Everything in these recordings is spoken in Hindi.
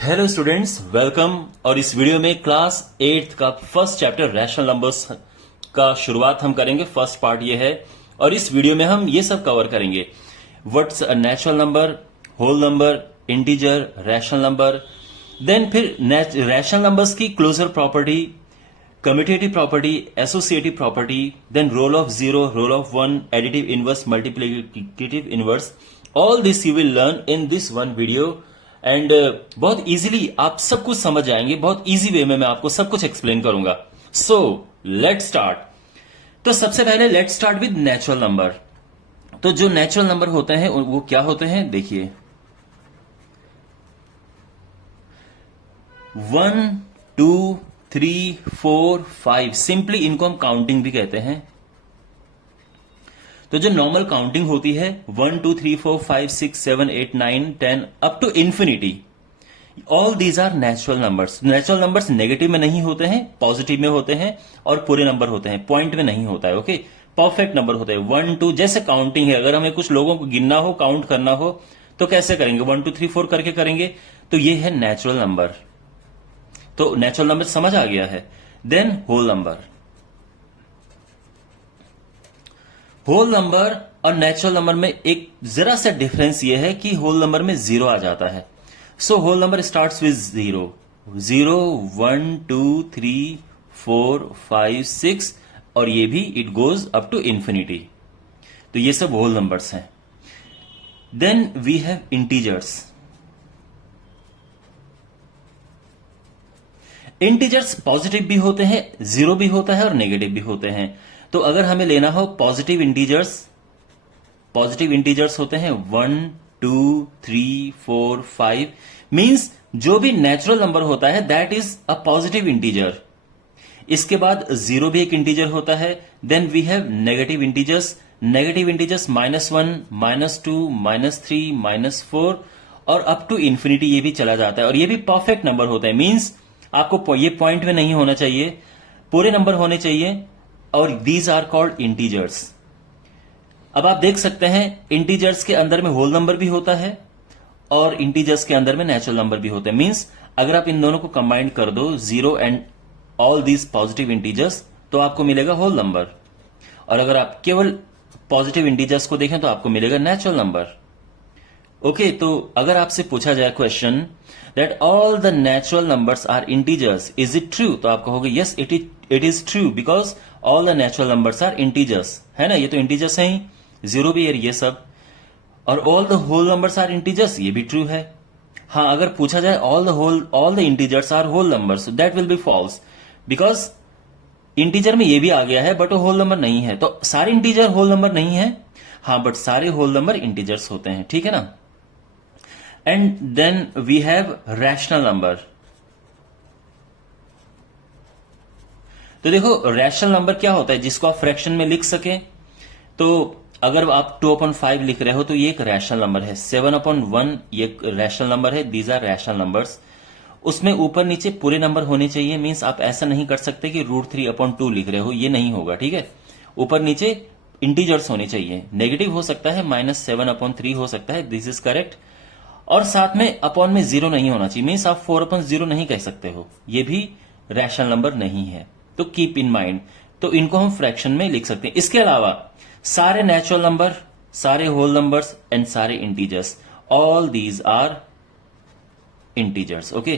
Hello students, welcome. और इस वीडियो में क्लास 8th का फर्स्ट चैप्टर रैशनल नंबर्स का शुरुआत हम करेंगे। फर्स्ट पार्ट ये है और इस वीडियो में हम ये सब कवर करेंगे। What's a natural number, whole number, integer, rational number, then फिर रैशनल नंबर्स की closure property, commutative property, associative property, then role of zero, role of one, additive inverse, multiplicative inverse. All this you will learn in this one video and बहुत इजीली आप सब कुछ समझ जाएंगे। बहुत इजी वे में मैं आपको सब कुछ एक्सप्लेन करूंगा। So let start. तो सबसे पहले let start with natural number. तो जो नेचुरल नंबर होते हैं वो क्या होते हैं, देखिए 1, 2, 3, 4, 5। सिंपली इनको हम काउंटिंग भी कहते हैं। तो जो नॉर्मल काउंटिंग होती है 1, 2, 3, 4, 5, 6, 7, 8, 9, 10 up to infinity, all these are natural numbers. Natural numbers negative में नहीं होते हैं, पॉजिटिव में होते हैं और पूरे नंबर होते हैं, पॉइंट में नहीं होता है। ओके, परफेक्ट नंबर होते हैं। 1, 2 जैसे काउंटिंग है, अगर हमें कुछ लोगों को गिनना हो, काउंट करना हो तो कैसे करेंगे, 1, 2, 3, 4 करके करेंगे। तो ये है नेचुरल नंबर। तो नेचुरल नंबर समझ आ गया है। Then whole number. Whole number और नेचुरल नंबर में एक जरा सा डिफरेंस यह है कि होल नंबर में जीरो आ जाता है। So whole number starts with zero. 0, 1, 2, 3, 4, 5, 6 और ये भी it goes up to infinity. तो ये सब होल नंबर्स हैं। Then we have integers. Integers positive भी होते हैं, जीरो भी होता है और नेगेटिव भी होते हैं। तो अगर हमें लेना हो पॉजिटिव इंटीजर्स होते हैं 1, 2, 3, 4, 5। मींस जो भी नेचुरल नंबर होता है that is a positive integer. इसके बाद जीरो भी एक इंटीजर होता है। Then we have negative integers. Negative integers -1, -2, -3, -4 और अप टू इंफिनिटी ये भी चला जाता है और ये भी परफेक्ट नंबर होता है। मींस आपको ये पॉइंट में नहीं होना चाहिए, पूरे नंबर होने चाहिए और दीज आर कॉल्ड इंटीजर्स। अब आप देख सकते हैं इंटीजर्स के अंदर में होल नंबर भी होता है और इंटीजर्स के अंदर में नेचुरल नंबर भी होते हैं। मींस अगर आप इन दोनों को कंबाइन कर दो, zero and all these positive integers, तो आपको मिलेगा होल नंबर। और अगर आप केवल पॉजिटिव इंटीजर्स को देखें तो आपको मिलेगा नेचुरल नंबर। ओके, तो अगर आपसे पूछा जाए question that all the natural numbers are integers, is it true? तो आप कहोगे yes it is true because all the natural numbers are integers. है ना, ये तो इंटीजर्स हैं ही, जीरो भी है, ये सब। और all the whole numbers are integers, ये भी ट्रू है। हाँ, अगर पूछा जाए all the integers are whole numbers, that will be false because integer में ये भी आ गया है बट वो होल नंबर नहीं है। तो सारे इंटीजर होल नंबर नहीं है, हाँ, बट सारे होल नंबर इंटीजर्स होते हैं। ठीक है ना। And then we have rational number. तो देखो रैशनल नंबर क्या होता है, जिसको आप फ्रैक्शन में लिख सके। तो अगर आप 2/5 लिख रहे हो तो ये एक रैशनल नंबर है। 7/1 ये एक रैशनल नंबर है। These are rational numbers. उसमें ऊपर नीचे पूरे नंबर होने चाहिए। मींस आप ऐसा नहीं कर सकते कि √3/2 लिख रहे हो, ये नहीं होगा। ठीक है, ऊपर नीचे इंटीजर्स होने चाहिए। नेगेटिव हो सकता है, -7/3 हो सकता है, दिस इज करेक्ट। और साथ में अपॉन में जीरो नहीं होना चाहिए। मींस आप 4/0 नहीं कह सकते हो, ये भी रैशनल नंबर नहीं है। तो कीप इन माइंड। तो इनको हम फ्रैक्शन में लिख सकते हैं। इसके अलावा सारे नेचुरल नंबर, सारे होल नंबर्स एंड सारे integers, all these are integers. Okay,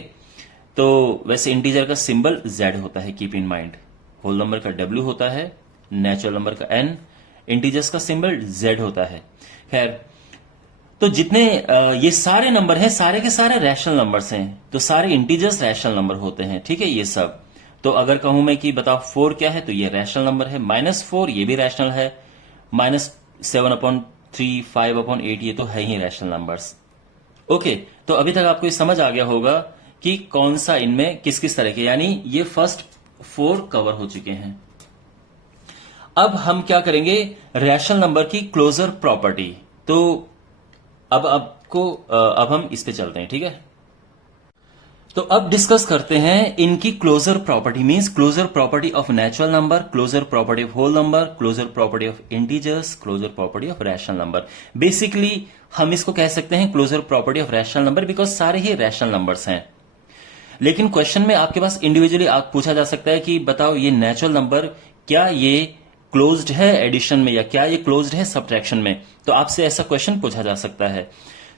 तो वैसे इंटीजर का सिंबल Z होता है, keep in mind. Whole number का W होता है, नेचुरल नंबर का N, इंटीजर्स का सिंबल Z होता है। खैर, तो जितने ये सारे नंबर हैं, सारे के सारे रैशनल नंबर्स हैं। तो सारे इंटीजर्स रैशनल नंबर होते हैं। ठीक है, ये सब। तो अगर कहूं मैं कि बताओ 4 क्या है, तो ये रैशनल नंबर है। -4 ये भी रैशनल है। -7/3, 5/8 ये तो है ही रैशनल नंबर्स। ओके, तो अभी तक आपको ये समझ आ गया होगा कि कौन सा इनमें किस किस तरह के, यानी ये फर्स्ट 4 कवर हो चुके हैं। अब हम क्या करेंगे, रैशनल नंबर की क्लोजर प्रॉपर्टी। तो अब हम इस पे चलते हैं। ठीक है, तो अब डिस्कस करते हैं इनकी closure property. Means closure property of natural number, closure property of whole number, closure property of integers, closure property of rational number. Basically हम इसको कह सकते हैं closure property of rational number because सारे ही रैशनल नंबर्स हैं। लेकिन क्वेश्चन में आपके पास इंडिविजुअली आप पूछा जा सकता है कि बताओ ये नेचुरल नंबर क्या ये क्लोज्ड है एडिशन में या क्या ये क्लोज्ड है सब्ट्रैक्शन में, तो आपसे ऐसा क्वेश्चन पूछा जा सकता है।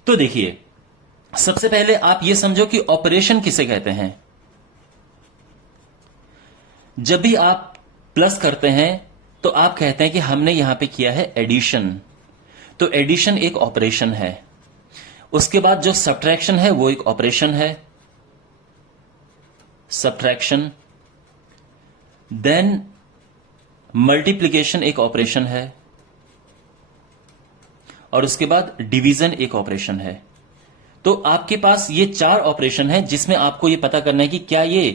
तो देखिए, सबसे पहले आप ये समझो कि ऑपरेशन किसे कहते हैं। जब भी आप प्लस करते हैं तो आप कहते हैं कि हमने यहां पे किया है एडिशन, तो एडिशन एक ऑपरेशन है। उसके बाद जो सब्ट्रैक्शन है वो एक ऑपरेशन है, सब्ट्रैक्शन। देन मल्टीप्लिकेशन एक ऑपरेशन है, और उसके बाद डिवीजन एक ऑपरेशन है। तो आपके पास ये 4 ऑपरेशन है जिसमें आपको ये पता करना है कि क्या ये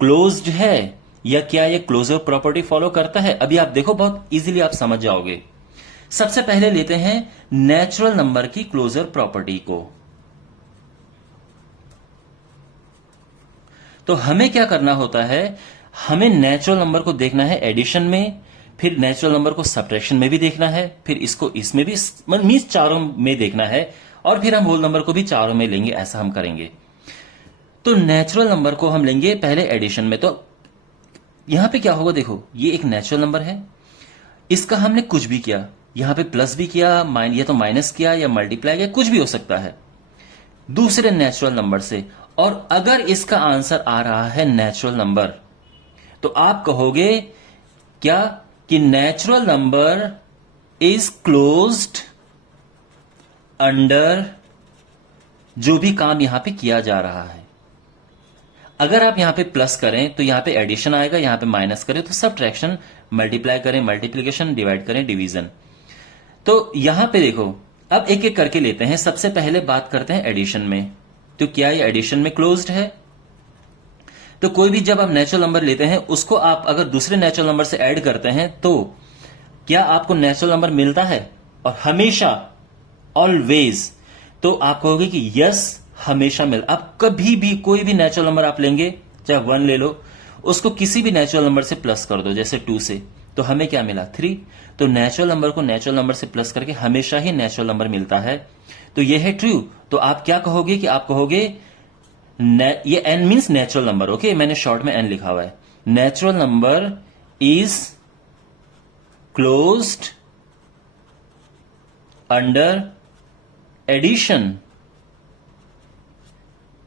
क्लोज्ड है या क्या ये क्लोजर प्रॉपर्टी फॉलो करता है। अभी आप देखो, बहुत इजीली आप समझ जाओगे। सबसे पहले लेते हैं नेचुरल नंबर की क्लोजर प्रॉपर्टी को। तो हमें क्या करना होता है, हमें नेचुरल नंबर को देखना है एडिशन में, फिर नेचुरल नंबर को सब्ट्रैक्शन में भी देखना है, फिर इसको इसमें भी मींस चारों में देखना है, और फिर हम होल नंबर को भी चारों में लेंगे। ऐसा हम करेंगे। तो नेचुरल नंबर को हम लेंगे पहले एडिशन में। तो यहां पे क्या होगा, देखो ये एक नेचुरल नंबर है, इसका हमने कुछ भी किया, यहां पे प्लस भी किया, या तो माइनस किया या मल्टीप्लाई किया, कुछ भी हो सकता है दूसरे नेचुरल नंबर से। और अगर इसका आंसर आ रहा है नेचुरल नंबर, तो आप कहोगे क्या कि natural number is closed under जो भी काम यहां पे किया जा रहा है। अगर आप यहां पे प्लस करें तो यहां पे एडिशन आएगा, यहां पे माइनस करें तो सब्ट्रैक्शन, मल्टीप्लाई करें मल्टीप्लिकेशन, डिवाइड करें डिवीजन। तो यहां पे देखो, अब एक एक करके लेते हैं। सबसे पहले बात करते हैं एडिशन में। तो क्या ये एडिशन में क्लोज्ड है? तो कोई भी जब आप नेचुरल नंबर लेते हैं उसको आप अगर दूसरे नेचुरल नंबर से ऐड करते हैं तो क्या आपको नेचुरल नंबर मिलता है? और हमेशा, ऑलवेज, तो आप कहोगे कि यस, हमेशा मिल। आप कभी भी कोई भी नेचुरल नंबर आप लेंगे, चाहे 1 ले लो, उसको किसी भी नेचुरल नंबर से प्लस कर दो, जैसे 2 से, तो हमें क्या मिला? 3। तो नेचुरल नंबर को नेचुरल नंबर से प्लस करके हमेशा ही नेचुरल नंबर मिलता है। तो ये है ट्रू। तो आप क्या कहोगे कि आप कहोगे ये n means natural number. Okay, मैंने शॉर्ट में n लिखा हुआ है। Natural number is closed under addition.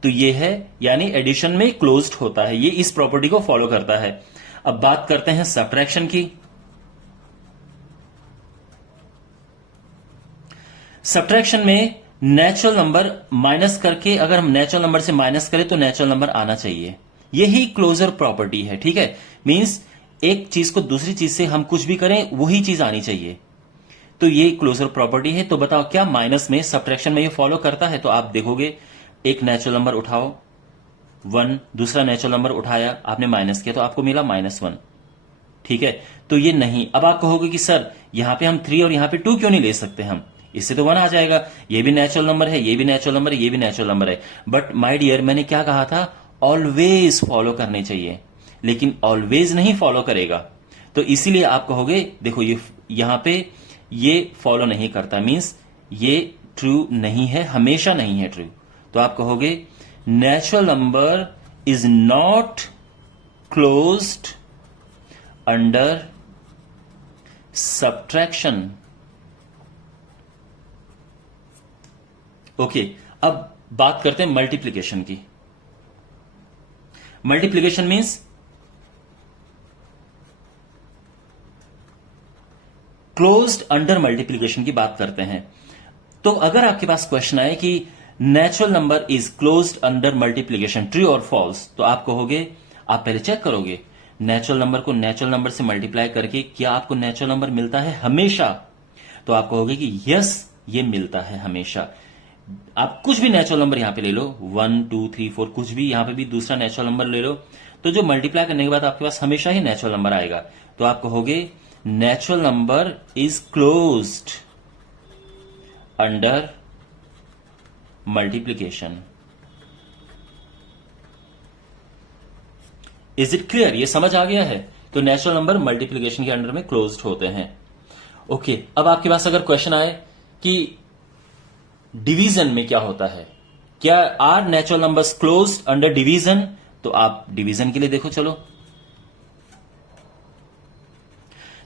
तो ये है, यानी एडिशन में क्लोज्ड होता है, ये इस प्रॉपर्टी को फॉलो करता है। अब बात करते हैं सब्ट्रैक्शन की। सब्ट्रैक्शन में नेचुरल नंबर माइनस करके, अगर हम नेचुरल नंबर से माइनस करें तो नेचुरल नंबर आना चाहिए। यही क्लोजर प्रॉपर्टी है, ठीक है। मींस एक चीज को दूसरी चीज से हम कुछ भी करें वही चीज आनी चाहिए, तो ये क्लोजर प्रॉपर्टी है। तो बताओ क्या माइनस में, सब्ट्रैक्शन में ये फॉलो करता है? तो आप देखोगे, एक नेचुरल नंबर उठाओ 1, दूसरा नेचुरल नंबर उठाया आपने माइनस किया तो आपको मिला -1, ठीक है। तो ये नहीं। अब आप कहोगे कि सर यहां पे हम 3 और यहां पे 2 क्यों नहीं ले सकते हम, इससे तो 1 आ जाएगा। ये भी नेचुरल नंबर है, ये भी नेचुरल नंबर है, ये भी नेचुरल नंबर है। बट माय डियर, मैंने क्या कहा था? ऑलवेज फॉलो करने चाहिए, लेकिन ऑलवेज नहीं फॉलो करेगा। तो इसीलिए आप कहोगे, देखो ये यहां पे ये फॉलो नहीं करता, मींस ये ट्रू नहीं है, हमेशा नहीं है ट्रू। तो आप कहोगे natural number is not closed under subtraction. Okay, अब बात करते हैं मल्टीप्लिकेशन की। Multiplication means closed under multiplication की बात करते हैं। तो अगर आपके पास क्वेश्चन आए कि natural number is closed under multiplication, true और फॉल्स, तो आप कहोगे, आप पहले चेक करोगे नेचुरल नंबर को नेचुरल नंबर से मल्टीप्लाई करके क्या आपको नेचुरल नंबर मिलता है हमेशा? तो आप कहोगे कि यस, ये मिलता है हमेशा। आप कुछ भी नेचुरल नंबर यहां पे ले लो, 1, 2, 3, 4, कुछ भी, यहां पे भी दूसरा नेचुरल नंबर ले लो, तो जो मल्टीप्लाई करने के बाद आपके पास हमेशा ही नेचुरल नंबर आएगा। तो आप कहोगे natural number is closed under multiplication. Is it clear? ये समझ आ गया है? तो नेचुरल नंबर मल्टीप्लिकेशन के अंडर में क्लोज्ड होते हैं। ओके, अब आपके पास अगर क्वेश्चन आए कि डिवीजन में क्या होता है, क्या are natural numbers closed under division? तो आप डिवीजन के लिए देखो चलो।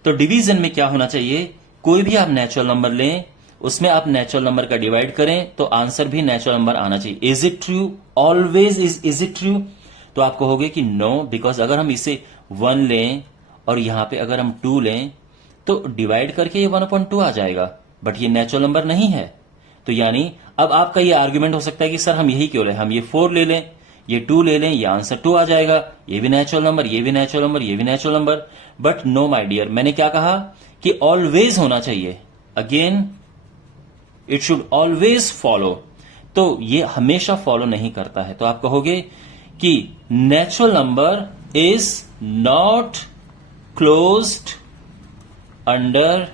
तो डिवीजन में क्या होना चाहिए, कोई भी आप नेचुरल नंबर लें, उसमें आप नेचुरल नंबर का डिवाइड करें तो आंसर भी नेचुरल नंबर आना चाहिए। Is it true, always is it true? तो आप कहोगे कि नो, बिकॉज अगर हम इसे 1 लें और यहां पे अगर हम 2 लें तो डिवाइड करके ये 1/2 आ जाएगा, बट ये नेचुरल नंबर नहीं है। तो यानी अब आपका ये आर्ग्यूमेंट हो सकता है कि सर हम यही क्यों लें, हम ये 4 ले लें, ये 2 ले लें, ये आंसर 2 आ जाएगा, ये भी नेचुरल नंबर, ये भी नेचुरल नंबर, ये भी natural number. But no my dear, मैंने क्या कहा कि ऑलवेज होना चाहिए। Again, it should always follow. तो ये हमेशा फॉलो नहीं करता है। तो आप कहोगे कि natural number is not closed under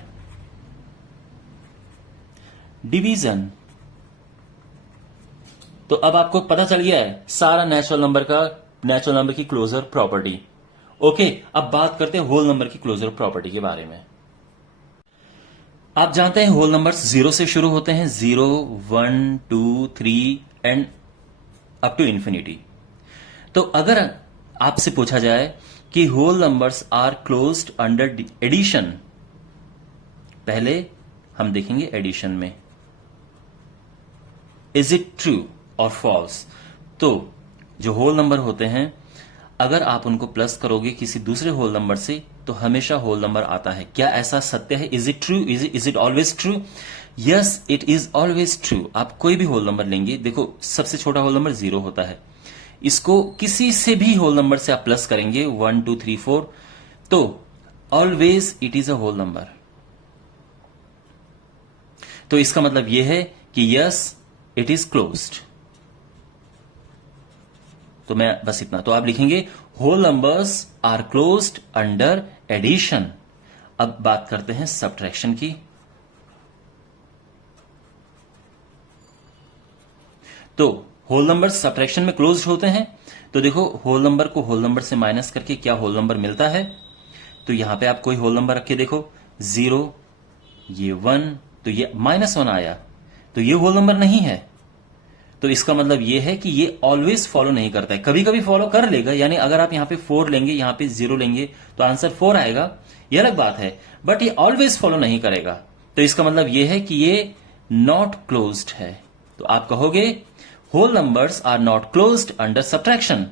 division. तो अब आपको पता चल गया है सारा नेचुरल नंबर की क्लोजर प्रॉपर्टी। ओके, अब बात करते हैं होल नंबर की क्लोजर प्रॉपर्टी के बारे में। आप जानते हैं होल नंबर्स 0 से शुरू होते हैं, 0, 1, 2, 3 एंड अप टू इंफिनिटी। तो अगर आपसे पूछा जाए कि whole numbers are closed under addition, पहले हम देखेंगे एडिशन में इज इट ट्रू और फॉल्स। तो जो होल नंबर होते हैं, अगर आप उनको प्लस करोगे किसी दूसरे होल नंबर से तो हमेशा होल नंबर आता है। क्या ऐसा सत्य है? Is it true? Is it always true? Yes, it is always true. आप कोई भी होल नंबर लेंगे, देखो सबसे छोटा होल नंबर 0 होता है, इसको किसी से भी होल नंबर से आप प्लस करेंगे 1, 2, 3, 4, तो always it is a whole number. तो इसका मतलब यह है कि यस, इट इज क्लोज्ड। तो मैं बस इतना, तो आप लिखेंगे whole numbers are closed under addition. अब बात करते हैं सब्ट्रैक्शन की। तो होल नंबर्स सब्ट्रैक्शन में क्लोज्ड होते हैं। तो देखो होल नंबर को होल नंबर से माइनस करके क्या होल नंबर मिलता है। तो यहां पे आप कोई होल नंबर रख के देखो, 0, ये 1, तो ये -1 आया, तो ये होल नंबर नहीं है। तो इसका मतलब ये है कि ये ऑलवेज फॉलो नहीं करता है, कभी कभी फॉलो कर लेगा। यानी अगर आप यहां पे 4 लेंगे, यहां पे 0 लेंगे तो आंसर 4 आएगा, ये अलग बात है, बट ये ऑलवेज फॉलो नहीं करेगा। तो इसका मतलब ये है कि ये नॉट क्लोज्ड है। तो आप कहोगे whole numbers are not closed under subtraction.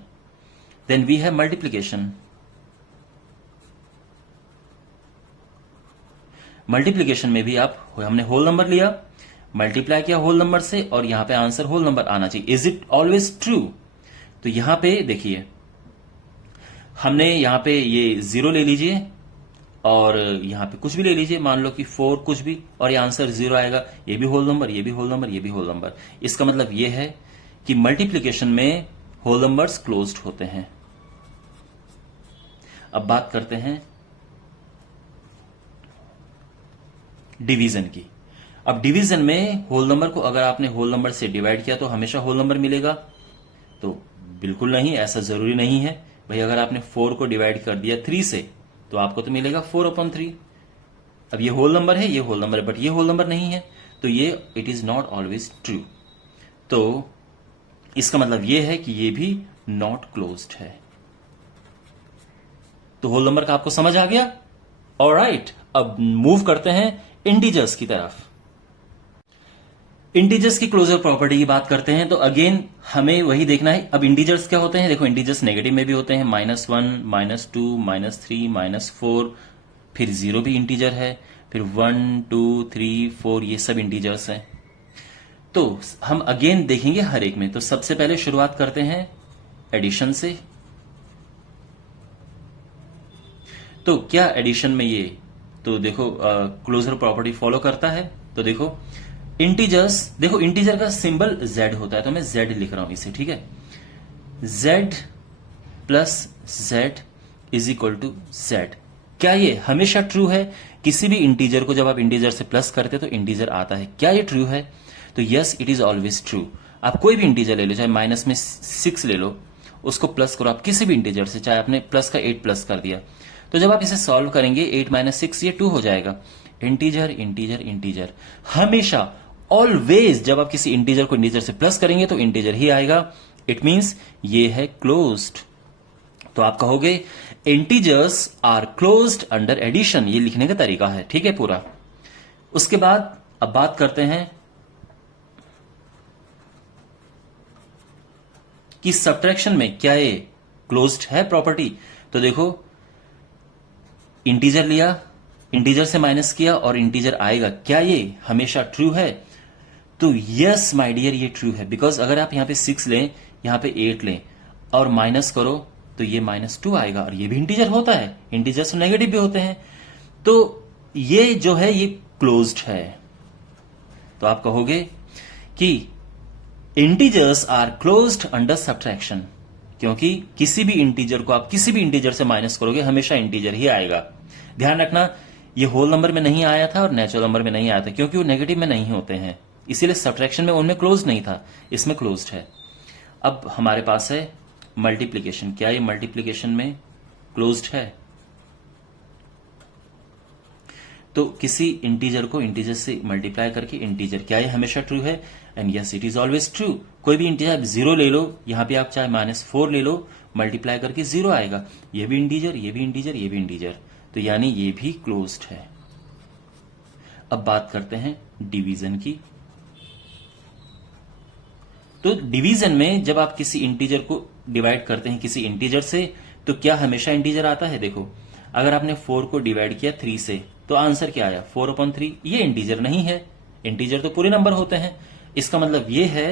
Then we have multiplication. Multiplication में भी हमने होल नंबर लिया, मल्टीप्लाई किया होल नंबर से, और यहां पे आंसर होल नंबर आना चाहिए। Is it always true? तो यहां पे देखिए, हमने यहां पे ये 0 ले लीजिए और यहां पे कुछ भी ले लीजिए, मान लो कि 4 कुछ भी, और ये आंसर 0 आएगा। ये भी होल नंबर, ये भी होल नंबर, ये भी होल नंबर। इसका मतलब ये है कि मल्टीप्लीकेशन में होल नंबर्स क्लोज्ड होते हैं। अब बात करते हैं डिवीजन की। अब डिवीजन में होल नंबर को अगर आपने होल नंबर से डिवाइड किया तो हमेशा होल नंबर मिलेगा? तो बिल्कुल नहीं, ऐसा जरूरी नहीं है भाई। अगर आपने 4 को डिवाइड कर दिया 3 से तो आपको तो मिलेगा 4/3। अब ये होल नंबर है, ये होल नंबर है, बट ये होल नंबर नहीं है, तो ये it is not always true. तो इसका मतलब ये है कि ये भी नॉट क्लोज्ड है। तो होल नंबर का आपको समझ आ गया? ऑलराइट, अब मूव करते हैं इंटीजर्स की तरफ। इंटीजर्स की क्लोजर प्रॉपर्टी की बात करते हैं तो अगेन हमें वही देखना है। अब इंटीजर्स क्या होते हैं? देखो इंटीजर्स नेगेटिव में भी होते हैं, -1, -2, -3, -4, फिर 0 भी इंटीजर है, फिर 1, 2, 3, 4 ये सब इंटीजर्स हैं। तो हम अगेन देखेंगे हर एक में। तो सबसे पहले शुरुआत करते हैं एडिशन से। तो क्या एडिशन में ये, तो देखो क्लोजर प्रॉपर्टी फॉलो करता है। तो देखो इंटीजर्स, देखो इंटीजर का सिंबल z होता है, तो मैं z लिख रहा हूं इसे, ठीक है। z plus z is equal to z। क्या ये हमेशा ट्रू है? किसी भी इंटीजर को जब आप इंटीजर से प्लस करते तो इंटीजर आता है, क्या ये ट्रू है? तो yes, it is always true. आप कोई भी इंटीजर ले लो, चाहे माइनस में 6 ले लो, उसको प्लस करो आप किसी भी इंटीजर से, चाहे आपने प्लस का 8 प्लस कर दिया, तो जब आप इसे सॉल्व करेंगे 8 - 6 ये 2 हो जाएगा। इंटीजर इंटीजर इंटीजर, हमेशा ऑलवेज जब आप किसी इंटीजर को इंटीजर से प्लस करेंगे तो इंटीजर ही आएगा। इट मींस ये है क्लोज्ड। तो आप कहोगे integers are closed under addition, ये लिखने का तरीका है, ठीक है पूरा। उसके बाद अब बात करते हैं कि सब्ट्रैक्शन में क्या ये क्लोज्ड है प्रॉपर्टी। तो देखो इंटीजर लिया, इंटीजर से माइनस किया और इंटीजर आएगा, क्या ये हमेशा ट्रू है? तो यस माय डियर ये ट्रू है, बिकॉज अगर आप यहां पे 6 लें, यहां पे 8 लें और माइनस करो तो ये -2 आएगा, और ये भी इंटीजर होता है, इंटीजर्स नेगेटिव भी होते हैं। तो ये जो है ये क्लोज्ड है। तो आप कहोगे कि integers are closed under subtraction, क्योंकि किसी भी इंटीजर को आप किसी भी इंटीजर से माइनस करोगे हमेशा इंटीजर ही आएगा। ध्यान रखना ये होल नंबर में नहीं आया था और नेचुरल नंबर में नहीं आया था, क्योंकि वो नेगेटिव में नहीं होते हैं, इसीलिए सब्ट्रैक्शन में उनमें क्लोज नहीं था, इसमें क्लोज्ड है। अब हमारे पास है मल्टीप्लीकेशन, क्या ये मल्टीप्लीकेशन में क्लोज्ड है? तो किसी इंटीजर को इंटीजर से मल्टीप्लाई करके इंटीजर, क्या ये हमेशा ट्रू है? And yes it is always true. कोई भी इंटीजर आप 0 ले लो, यहां पे आप चाहे -4 ले लो, मल्टीप्लाई करके 0 आएगा। ये भी इंटीजर, ये भी इंटीजर, ये भी इंटीजर, तो यानी ये भी क्लोज्ड है। अब बात करते हैं डिवीजन की। तो डिवीजन में जब आप किसी इंटीजर को डिवाइड करते हैं किसी इंटीजर से, तो क्या हमेशा इंटीजर आता है? देखो अगर आपने 4 को डिवाइड किया 3 से, तो आंसर क्या आया? 4/3। ये इंटीजर नहीं है, इंटीजर तो पूरे नंबर होते हैं। इसका मतलब ये है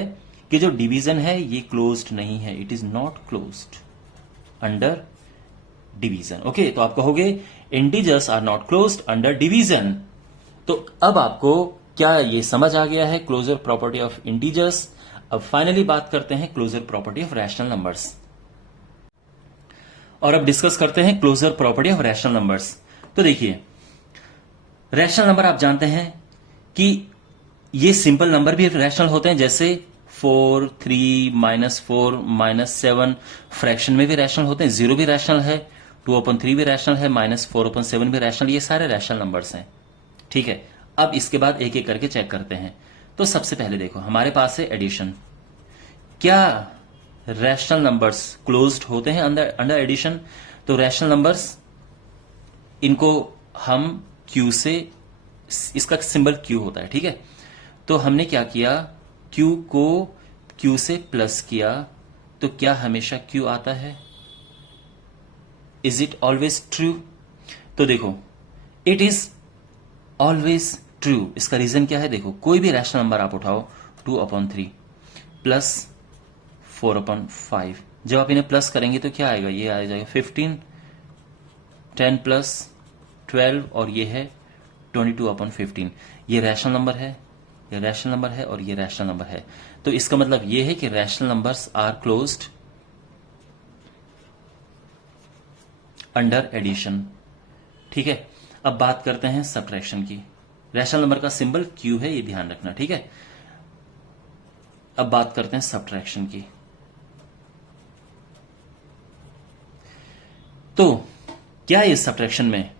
कि जो डिवीजन है ये क्लोज्ड नहीं है, it is not closed under division. Okay, तो आप कहोगे integers are not closed under division. तो अब आपको क्या ये समझ आ गया है क्लोजर प्रॉपर्टी ऑफ इंटीजर्स। अब फाइनली बात करते हैं closure property of rational numbers, और अब डिस्कस करते हैं closure property of rational numbers. तो देखिए रैशनल नंबर आप जानते हैं कि ये सिंपल नंबर भी रैशनल होते हैं, जैसे 4, 3, -4, -7। फ्रैक्शन में भी रैशनल होते हैं, 0 भी रैशनल है, 2/3 भी रैशनल है, -4/7 भी रैशनल, ये सारे रैशनल नंबर्स हैं। ठीक है, अब इसके बाद एक एक करके चेक करते हैं। तो सबसे पहले देखो हमारे पास है एडिशन। क्या रैशनल नंबर्स क्लोज्ड होते हैं अंडर एडिशन? तो रैशनल नंबर्स इनको हम Q से, इसका सिंबल Q होता है, ठीक है। तो हमने क्या किया, Q को Q से प्लस किया, तो क्या हमेशा Q आता है? Is it always true? तो देखो इट इज ऑलवेज ट्रू। इसका रीजन क्या है? देखो कोई भी रैशनल नंबर आप उठाओ, 2/3 प्लस 4/5, जब आप इन्हें प्लस करेंगे तो क्या आएगा? ये आ जाएगा 15, 10 प्लस 12 और ये है 22/15। ये रैशनल नंबर है, ये रैशनल नंबर है और ये रैशनल नंबर है। तो इसका मतलब ये है कि rational numbers are closed under addition. ठीक है, अब बात करते हैं सब्ट्रैक्शन की। रैशनल नंबर का सिंबल Q है, ये ध्यान रखना, ठीक है। अब बात करते हैं सब्ट्रैक्शन की। तो क्या ये सब्ट्रैक्शन में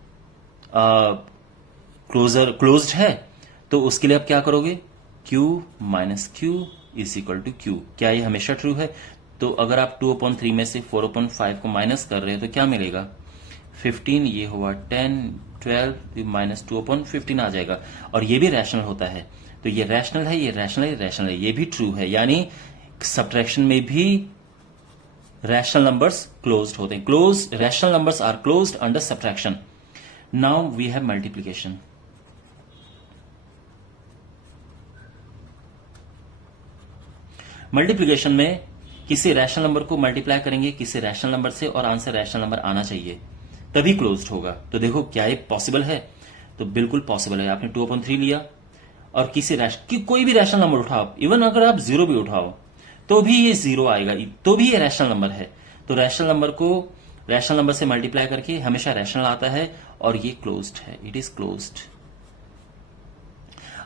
क्लोज्ड है? तो उसके लिए आप क्या करोगे? Q minus Q is equal to Q। क्या ये हमेशा ट्रू है? तो अगर आप 2/3 में से 4/5 को माइनस कर रहे हो तो क्या मिलेगा? 15, ये हुआ 10, 12 माइनस 2/15 आ जाएगा, और ये भी रैशनल होता है। तो ये रैशनल है, ये रैशनल है, रैशनल है, ये भी ट्रू है। यानी सब्ट्रैक्शन में भी रैशनल नंबर्स क्लोज्ड होते हैं। Close rational numbers are closed under subtraction. Now we have multiplication. Multiplication में किसी रैशनल नंबर को मल्टीप्लाई करेंगे किसी रैशनल नंबर से, और आंसर रैशनल नंबर आना चाहिए, तभी क्लोज्ड होगा। तो देखो क्या ये पॉसिबल है? तो बिल्कुल पॉसिबल है। आपने 2/3 लिया और कोई भी रैशनल नंबर उठाओ, इवन अगर आप 0 भी उठाओ तो भी ये 0 आएगा, तो भी ये रैशनल नंबर है। तो रैशनल नंबर को रैशनल नंबर से मल्टीप्लाई करके हमेशा रैशनल आता है, और ये क्लोज्ड है, इट इज क्लोज्ड।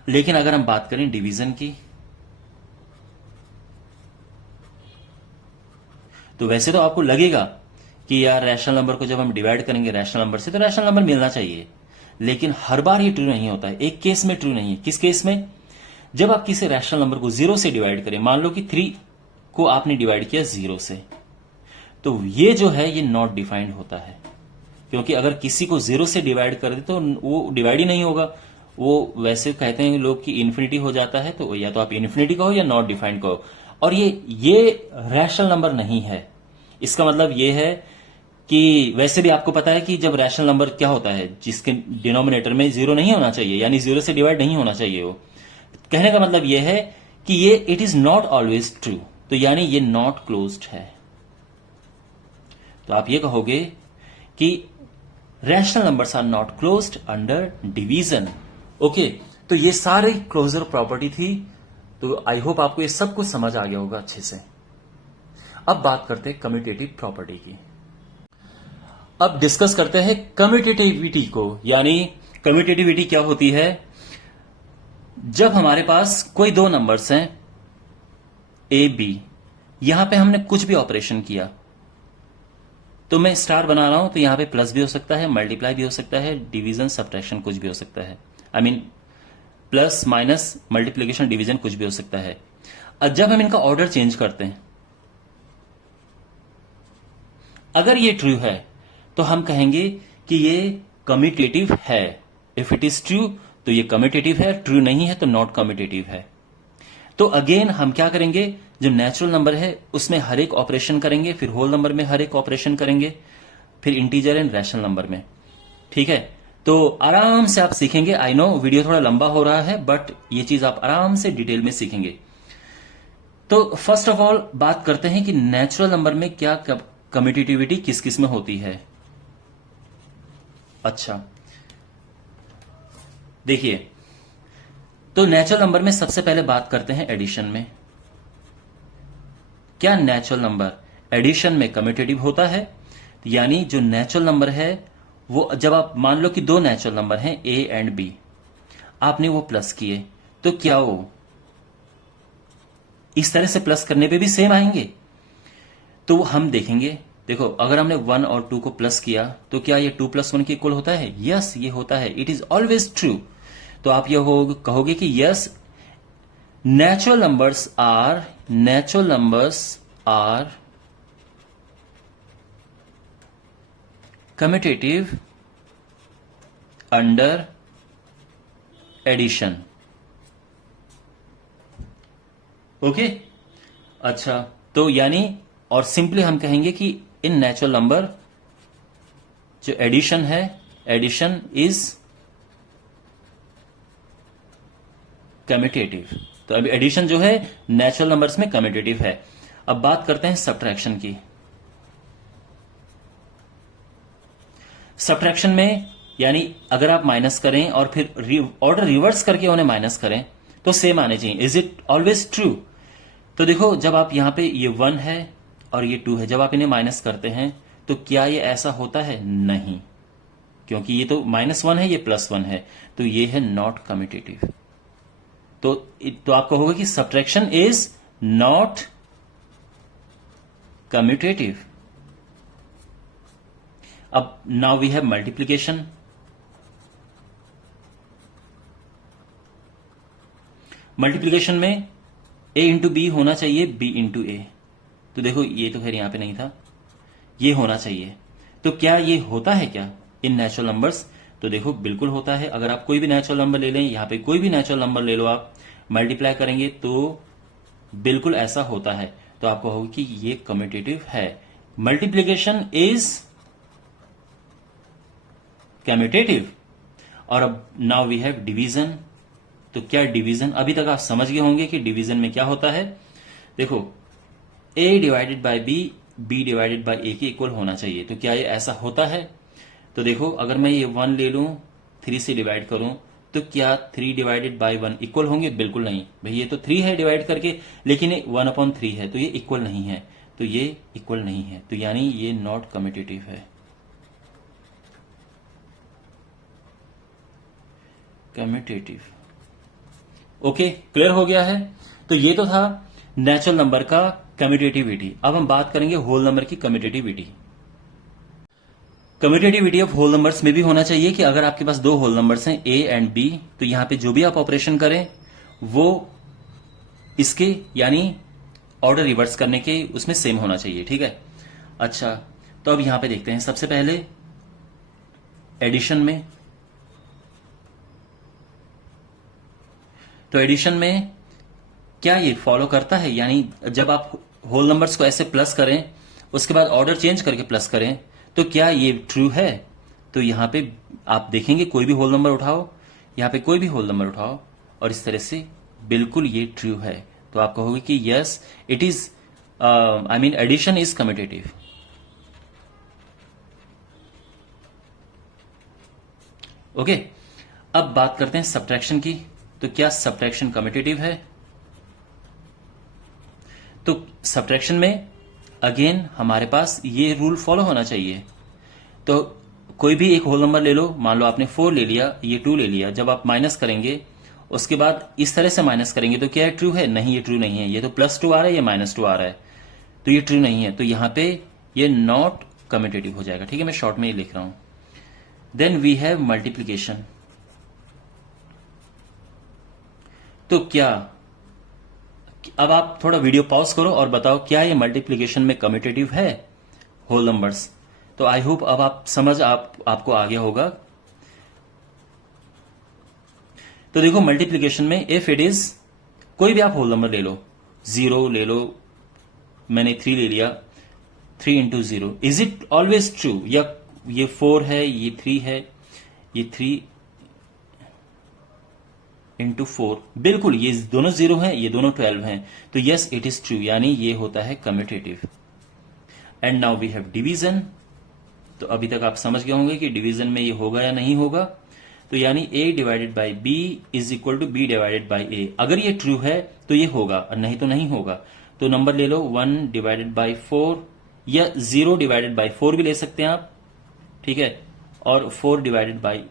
लेकिन अगर हम बात करें डिवीजन की, तो वैसे तो आपको लगेगा कि यार रैशनल नंबर को जब हम डिवाइड करेंगे रैशनल नंबर से तो रैशनल नंबर मिलना चाहिए, लेकिन हर बार ये ट्रू नहीं होता है। एक केस में ट्रू नहीं है। किस केस में? जब आप किसी रैशनल नंबर को 0 से डिवाइड करें, मान लो कि 3 को आपने डिवाइड किया 0 से, तो ये जो है ये नॉट डिफाइंड होता है, क्योंकि अगर किसी को 0 से डिवाइड कर दे तो वो डिवाइड ही नहीं होगा। वो वैसे कहते हैं लोग कि इन्फिनिटी हो जाता है, तो या तो आप इन्फिनिटी कहो या नॉट डिफाइंड कहो। और ये रैशनल नंबर नहीं है। इसका मतलब ये है कि वैसे भी आपको पता है कि जब रैशनल नंबर क्या होता है, जिसके डिनोमिनेटर में 0 नहीं होना चाहिए, यानी 0 से डिवाइड नहीं होना चाहिए। वो कहने का मतलब ये है कि ये it is not always true, तो यानी ये नॉट क्लोज्ड है। तो आप ये कहोगे कि rational numbers are not closed under division. Okay, तो ये सारे क्लोजर प्रॉपर्टी थी। तो आई होप आपको ये सब कुछ समझ आ गया होगा अच्छे से। अब बात करते हैं कम्यूटेटिव प्रॉपर्टी की। अब डिस्कस करते हैं कम्यूटेटिविटी को, यानी कम्यूटेटिविटी क्या होती है। जब हमारे पास कोई दो नंबर्स हैं ए बी, यहां पे हमने कुछ भी ऑपरेशन किया, तो मैं स्टार बना रहा हूं, तो यहां पे प्लस भी हो सकता है, मल्टीप्लाई भी हो सकता है, डिवीजन सब्ट्रैक्शन कुछ भी हो सकता है। I mean plus minus multiplication division कुछ भी हो सकता है। अब जब हम इनका ऑर्डर चेंज करते हैं, अगर ये ट्रू है तो हम कहेंगे कि ये कम्यूटेटिव है। इफ इट इज ट्रू तो ये कम्यूटेटिव है, ट्रू नहीं है तो नॉट कम्यूटेटिव है। तो अगेन हम क्या करेंगे, जो नेचुरल नंबर है उसमें हर एक ऑपरेशन करेंगे, फिर होल नंबर में हर एक ऑपरेशन करेंगे, फिर इंटीजर एंड रैशनल नंबर में। ठीक है, तो आराम से आप सीखेंगे। आई नो वीडियो थोड़ा लंबा हो रहा है, बट ये चीज आप आराम से डिटेल में सीखेंगे। तो फर्स्ट ऑफ ऑल बात करते हैं कि नेचुरल नंबर में क्या कम्यूटेटिविटी किस किस में होती है। अच्छा देखिए, तो नेचुरल नंबर में सबसे पहले बात करते हैं एडिशन में। क्या नेचुरल नंबर एडिशन में कम्यूटेटिव होता है? यानी जो नेचुरल नंबर है वो, जब आप मान लो कि दो नेचुरल नंबर हैं ए एंड बी, आपने वो प्लस किए, तो क्या वो इस तरह से प्लस करने पे भी सेम आएंगे? तो हम देखेंगे। देखो, अगर हमने 1 और 2 को प्लस किया तो क्या ये 2 + 1 के इक्वल होता है? यस, ये होता है। It is always true. तो आप ये कहोगे कि yes, natural numbers are commutative under addition. Okay, अच्छा, तो यानी और सिंपली हम कहेंगे कि इन नेचुरल नंबर जो एडिशन है, एडिशन इज कम्यूटेटिव। तो अभी एडिशन जो है नेचुरल नंबर्स में कम्यूटेटिव है। अब बात करते हैं सब्ट्रैक्शन की। सब्ट्रैक्शन में यानी अगर आप माइनस करें और फिर ऑर्डर रिवर्स करके उन्हें माइनस करें तो सेम आने चाहिए। Is it always true? तो देखो, जब आप यहां पे ये 1 है और ये 2 है, जब आप इन्हें माइनस करते हैं तो क्या ये ऐसा होता है? नहीं, क्योंकि ये तो -1 है, ये +1 है, तो ये है नॉट कम्यूटेटिव। तो आप कहोगे कि सब्ट्रैक्शन इज नॉट कम्यूटेटिव। अब now we have multiplication. Multiplication में a इंटू बी होना चाहिए b इंटू ए। तो देखो, ये तो खैर यहां पे नहीं था, ये होना चाहिए। तो क्या ये होता है क्या इन नेचुरल नंबर्स? तो देखो, बिल्कुल होता है। अगर आप कोई भी नेचुरल नंबर ले लें, यहां पे कोई भी नेचुरल नंबर ले लो, आप मल्टीप्लाई करेंगे तो बिल्कुल ऐसा होता है। तो आप कहोगे कि ये कम्यूटेटिव है। Multiplication is commutative. और अब नाउ वी हैव डिवीजन। तो क्या डिवीजन, अभी तक आप समझ गए होंगे कि डिवीजन में क्या होता है। देखो, a divided by b divided by a के इक्वल होना चाहिए। तो क्या ये ऐसा होता है? तो देखो, अगर मैं ये 1 ले लूं, 3 से डिवाइड करूं, तो क्या 3 डिवाइडेड बाय 1 इक्वल होंगे? बिल्कुल नहीं भाई, ये तो 3 है डिवाइड करके, लेकिन ये 1/3 है, तो ये इक्वल नहीं है। तो ये इक्वल नहीं है, तो यानी ये नॉट कम्यूटेटिव है। कम्यूटेटिव। ओके, क्लियर हो गया है। तो ये तो था नेचुरल नंबर का कम्यूटेटिविटी। अब हम बात करेंगे होल नंबर की commutativity. Commutativity of whole numbers में भी होना चाहिए कि अगर आपके पास दो होल नंबर्स हैं a एंड b, तो यहां पे जो भी आप ऑपरेशन करें वो इसके यानी ऑर्डर रिवर्स करने के उसमें सेम होना चाहिए, ठीक है। अच्छा, तो अब यहां पे देखते हैं सबसे पहले एडिशन में। तो एडिशन में क्या ये फॉलो करता है, यानी जब आप होल नंबर्स को ऐसे प्लस करें उसके बाद ऑर्डर चेंज करके प्लस करें तो क्या ये ट्रू है? तो यहां पे आप देखेंगे कोई भी होल नंबर उठाओ, यहां पे कोई भी होल नंबर उठाओ और इस तरह से बिल्कुल ये ट्रू है। तो आप कहोगे कि yes it is I mean addition is commutative. Okay, अब बात करते हैं सब्ट्रैक्शन की। तो क्या सब्ट्रैक्शन कम्यूटेटिव है? तो सब्ट्रैक्शन में अगेन हमारे पास ये रूल फॉलो होना चाहिए। तो कोई भी एक होल नंबर ले लो, मान लो आपने 4 ले लिया, ये 2 ले लिया, जब आप माइनस करेंगे उसके बाद इस तरह से माइनस करेंगे तो क्या ट्रू है? नहीं, ये ट्रू नहीं है। ये तो +2 आ रहा है, ये -2 आ रहा है, तो ये ट्रू नहीं है। तो यहां पे ये नॉट कम्यूटेटिव हो जाएगा, ठीक है। मैं शॉर्ट में ये लिख रहा हूं। Then we have multiplication. तो क्या, अब आप थोड़ा वीडियो पॉज करो और बताओ क्या ये मल्टीप्लीकेशन में कम्यूटेटिव है होल नंबर्स? तो आई होप अब आप समझ आपको आ गया होगा। तो देखो मल्टीप्लीकेशन में इफ इट इज, कोई भी आप होल नंबर ले लो, 0 ले लो, मैंने 3 ले लिया, 3 into 0, is it always true? या ये 4 है, ये 3 है, ये 3 इंटू 4, बिल्कुल ये दोनों 0 हैं, ये दोनों 12 हैं, तो यस इट इज ट्रू, यानी ये होता है commutative. And now we have division. तो अभी तक आप समझ गए होंगे कि डिवीजन में ये होगा या नहीं होगा। तो यानी a divided by B is equal to B divided by A. अगर ये ट्रू है तो ये होगा और नहीं तो नहीं होगा। तो नंबर ले लो 1 डिवाइडेड बाई 4 या 0 डिवाइडेड बाई 4 भी ले सकते हैं आप, ठीक है। और 4 डिवाइडेड बाई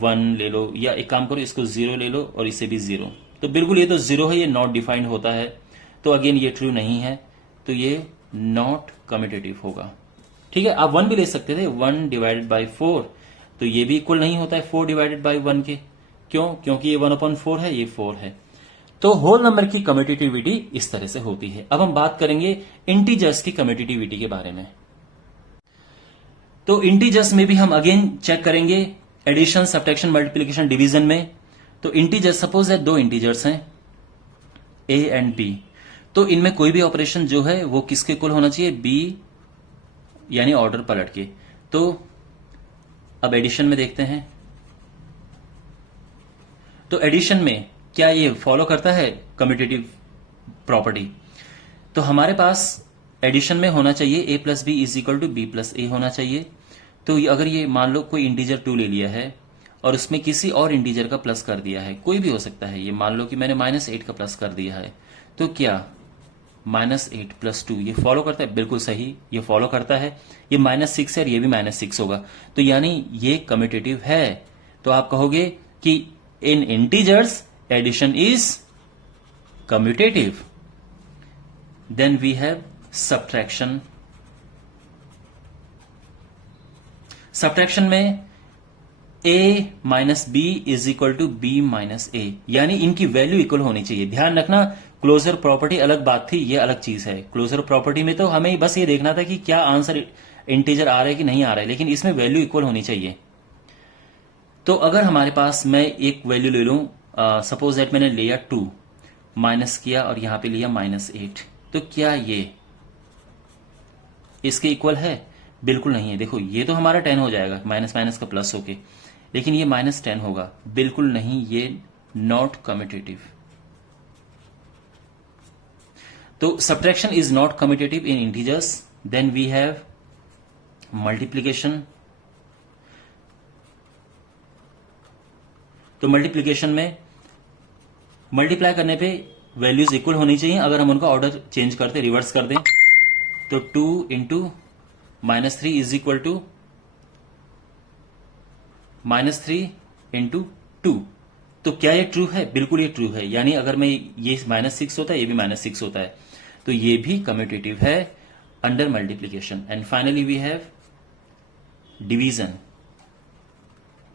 1 ले लो, या एक काम करो इसको 0 ले लो और इसे भी 0। तो बिल्कुल ये तो 0 है, ये नॉट डिफाइंड होता है, तो अगेन ये ट्रू नहीं है, तो ये नॉट कम्यूटेटिव होगा, ठीक है। आप 1 भी ले सकते थे, 1 डिवाइडेड बाई 4, तो ये भी इक्वल नहीं होता है 4 डिवाइडेड बाई 1 के। क्यों? क्योंकि ये 1/4 है, ये 4 है। तो होल नंबर की कम्यूटेटिविटी इस तरह से होती है। अब हम बात करेंगे इंटीजर्स की कम्यूटेटिविटी के बारे में। तो इंटीजर्स में भी हम अगेन चेक करेंगे एडिशन, सब्ट्रैक्शन, मल्टीप्लिकेशन, डिवीजन में। तो इंटीजर्स, सपोज है 2 इंटीजर्स हैं a एंड b, तो इनमें कोई भी ऑपरेशन जो है वो किसके इक्वल होना चाहिए? b, यानी ऑर्डर पलट के। तो अब एडिशन में देखते हैं। तो एडिशन में क्या ये फॉलो करता है कम्यूटेटिव प्रॉपर्टी? तो हमारे पास एडिशन में होना चाहिए a plus B is equal to B plus A होना चाहिए। तो अगर ये मान लो कोई इंटीजर 2 ले लिया है और उसमें किसी और इंटीजर का प्लस कर दिया है, कोई भी हो सकता है, ये मान लो कि मैंने -8 का प्लस कर दिया है, तो क्या -8 + 2 ये फॉलो करता है? बिल्कुल सही, ये फॉलो करता है। ये -6 है और ये भी -6 होगा, तो यानी ये कम्यूटेटिव है। तो आप कहोगे कि in integers addition is commutative. Then we have subtraction. Subtraction में a minus B is equal to B minus A, यानी इनकी वैल्यू इक्वल होनी चाहिए। ध्यान रखना, क्लोजर प्रॉपर्टी अलग बात थी, ये अलग चीज है। क्लोजर प्रॉपर्टी में तो हमें बस ये देखना था कि क्या आंसर इंटीजर आ रहा है कि नहीं आ रहा है, लेकिन इसमें वैल्यू इक्वल होनी चाहिए। तो अगर हमारे पास, मैं एक वैल्यू ले लूं, सपोज दैट मैंने लिया 2, माइनस किया और यहां पे लिया -8, तो क्या ये इसके इक्वल है? बिल्कुल नहीं है। देखो ये तो हमारा 10 हो जाएगा, माइनस माइनस का प्लस होके, लेकिन ये -10 होगा, बिल्कुल नहीं, ये नॉट कम्यूटेटिव। तो subtraction is not commutative in integers. Then we have multiplication. तो मल्टीप्लीकेशन में मल्टीप्लाई करने पे वैल्यूज इक्वल होनी चाहिए। अगर हम उनका ऑर्डर चेंज करते, रिवर्स कर दें, तो 2 into -3 is equal to -3 into 2। तो क्या ये ट्रू है? बिल्कुल ये ट्रू है, यानी अगर मैं ये -6 होता है, ये भी -6 होता है, तो ये भी कम्यूटेटिव है under multiplication. And finally we have division.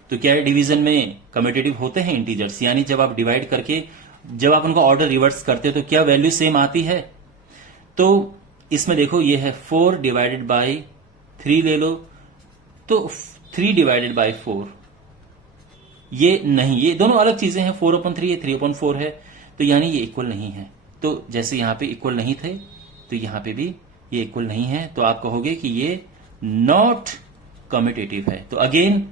तो क्या डिवीजन में कम्यूटेटिव होते हैं इंटीजर्स? यानी जब आप डिवाइड करके, जब आप उनका ऑर्डर रिवर्स करते हो तो क्या वैल्यू सेम आती है? तो इसमें देखो ये है 4 डिवाइडेड बाई 3 ले लो, तो 3 डिवाइडेड बाई 4, ये नहीं, ये दोनों अलग चीजें हैं। 4/3 है, 3/4 है, तो यानी ये इक्वल नहीं है। तो जैसे यहां पे इक्वल नहीं थे, तो यहां पे भी ये इक्वल नहीं है, तो आप कहोगे कि ये नॉट कम्यूटेटिव है। तो अगेन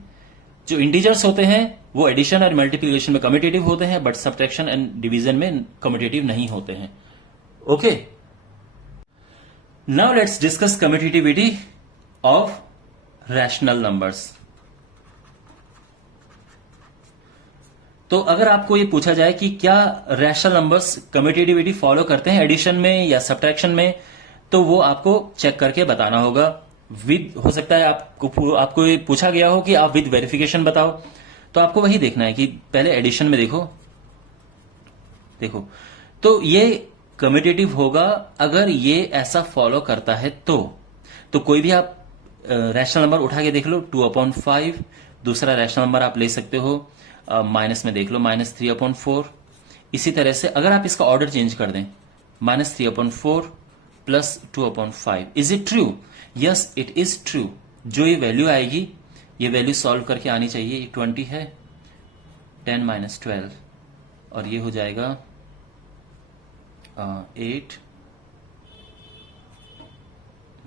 जो इंटीजर्स होते हैं वो एडिशन और मल्टीप्लिकेशन में कम्यूटेटिव होते हैं, बट सब्ट्रैक्शन एंड डिवीजन में कम्यूटेटिव नहीं होते हैं। Okay, now let's discuss commutativity of rational numbers. तो अगर आपको ये पूछा जाए कि क्या रैशनल नंबर्स कम्यूटेटिविटी फॉलो करते हैं एडिशन में या सब्ट्रैक्शन में, तो वो आपको चेक करके बताना होगा। विद, हो सकता है आपको ये पूछा गया हो कि आप विद वेरिफिकेशन बताओ, तो आपको वही देखना है कि पहले एडिशन में देखो, तो ये कम्यूटेटिव होगा अगर ये ऐसा फॉलो करता है तो कोई भी आप रैशनल नंबर उठा के देख लो, 2/5। दूसरा रैशनल नंबर आप ले सकते हो माइनस में देख लो, -3/4। इसी तरह से अगर आप इसका ऑर्डर चेंज कर दें, -3/4 plus 2/5, is it true? Yes, it is true. जो ये वैल्यू आएगी, ये वैल्यू सॉल्व करके आनी चाहिए। ये 20 है, 10 - 12, और ये हो जाएगा 8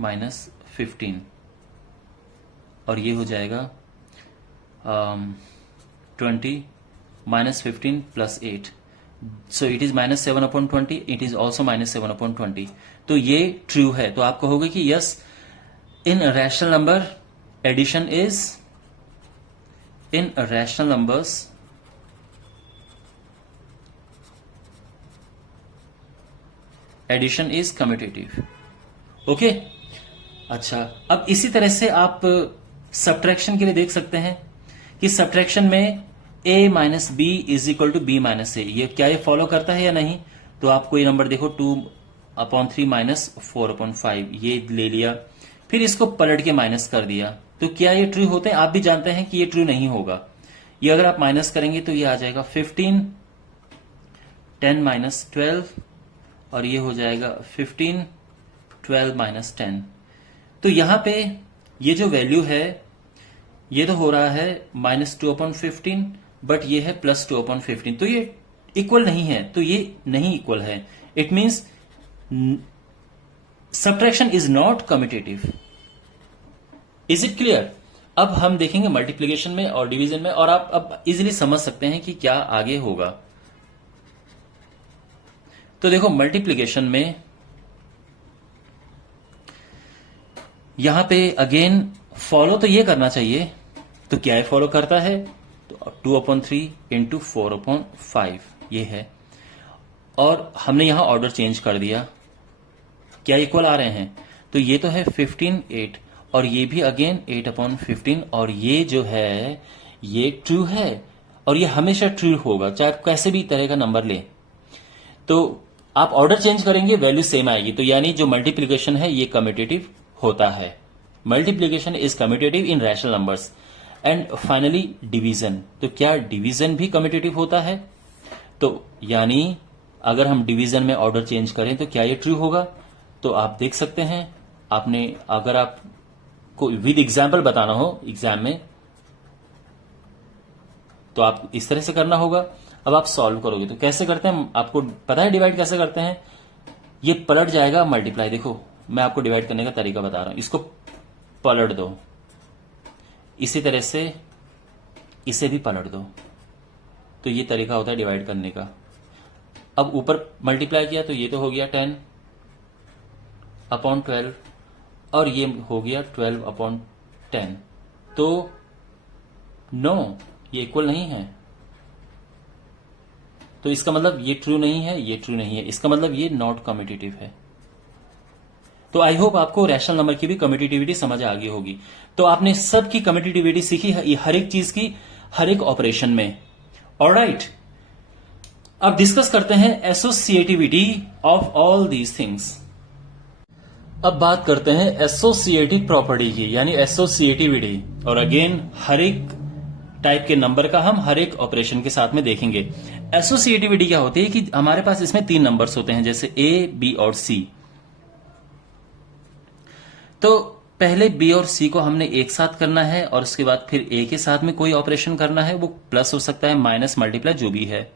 - 15, और ये हो जाएगा 20 - 15 + 8, so it is -7/20, it is also -7/20। तो ये ट्रू है। तो आप कहोगे कि yes, in rational number addition is, in rational numbers addition is commutative. Okay, अच्छा, अब इसी तरह से आप सब्ट्रैक्शन के लिए देख सकते हैं कि सब्ट्रैक्शन में a - b = b - a, ये क्या ये फॉलो करता है या नहीं? तो आपको ये नंबर देखो, 2/3 - 4/5, ये ले लिया, फिर इसको पलट के माइनस कर दिया, तो क्या ये ट्रू होते हैं? आप भी जानते हैं कि ये ट्रू नहीं होगा। ये अगर आप माइनस करेंगे तो ये आ जाएगा 15, 10 - 12, और ये हो जाएगा 15, 12 - 10। तो यहां पे ये जो वैल्यू है, ये तो हो रहा है -2/15, बट ये है +2/15, तो ये इक्वल नहीं है, तो ये नहीं इक्वल है। It means subtraction is not commutative. Is it clear? अब हम देखेंगे मल्टीप्लिकेशन में और डिवीजन में, और आप अब इजीली समझ सकते हैं कि क्या आगे होगा। तो देखो, मल्टीप्लिकेशन में यहां पे अगेन फॉलो तो ये करना चाहिए, तो क्या ये फॉलो करता है? तो 2/3 × 4/5 ये है, और हमने यहां ऑर्डर चेंज कर दिया, क्या इक्वल आ रहे हैं? तो ये तो है 15, 8, और ये भी अगेन 8/15, और ये जो है ये ट्रू है, और ये हमेशा ट्रू होगा चाहे आप कैसे भी तरह का नंबर ले। तो आप ऑर्डर चेंज करेंगे, वैल्यू सेम आएगी, तो यानी जो मल्टीप्लिकेशन है ये कम्यूटेटिव होता है। Multiplication is commutative in rational numbers. And finally division, तो क्या डिवीजन भी कम्यूटेटिव होता है? तो यानी अगर हम डिवीजन में ऑर्डर चेंज करें तो क्या ये ट्रू होगा? तो आप देख सकते हैं, आपने अगर आपको विद एग्जाम्पल बताना हो एग्जाम में, तो आप इस तरह से करना होगा। अब आप सॉल्व करोगे तो कैसे करते हैं? आपको पता है डिवाइड कैसे करते हैं? ये पलट जाएगा मल्टीप्लाई। देखो, मैं आपको डिवाइड करने का तरीका बता रहा हूं, इसको पलट दो, इसी तरह से इसे भी पलट दो, तो ये तरीका होता है डिवाइड करने का। अब ऊपर मल्टीप्लाई किया तो ये तो हो गया 10/12, और ये हो गया 12/10। तो नो, ये इक्वल नहीं है, तो इसका मतलब ये ट्रू नहीं है, ये ट्रू नहीं है, इसका मतलब ये नॉट कम्यूटेटिव है। तो आई होप आपको रैशनल नंबर की भी कम्यूटेटिविटी समझ आ गई होगी। तो आपने सब की कम्यूटेटिविटी सीखी है, हर एक चीज की, हर एक ऑपरेशन में। ऑलराइट, अब डिस्कस करते हैं associativity of all these things. अब बात करते हैं एसोसिएटिव प्रॉपर्टी की, यानी एसोसिएटिविटी। और अगेन हर एक टाइप के नंबर का हम हर एक ऑपरेशन के साथ में देखेंगे। एसोसिएटिविटी क्या होती है कि हमारे पास इसमें 3 नंबर्स होते हैं, जैसे A, B और C। तो पहले बी और सी को हमने एक साथ करना है और उसके बाद फिर ए के साथ में कोई ऑपरेशन करना है, वो प्लस हो सकता है, माइनस, मल्टीप्लाई, जो भी है।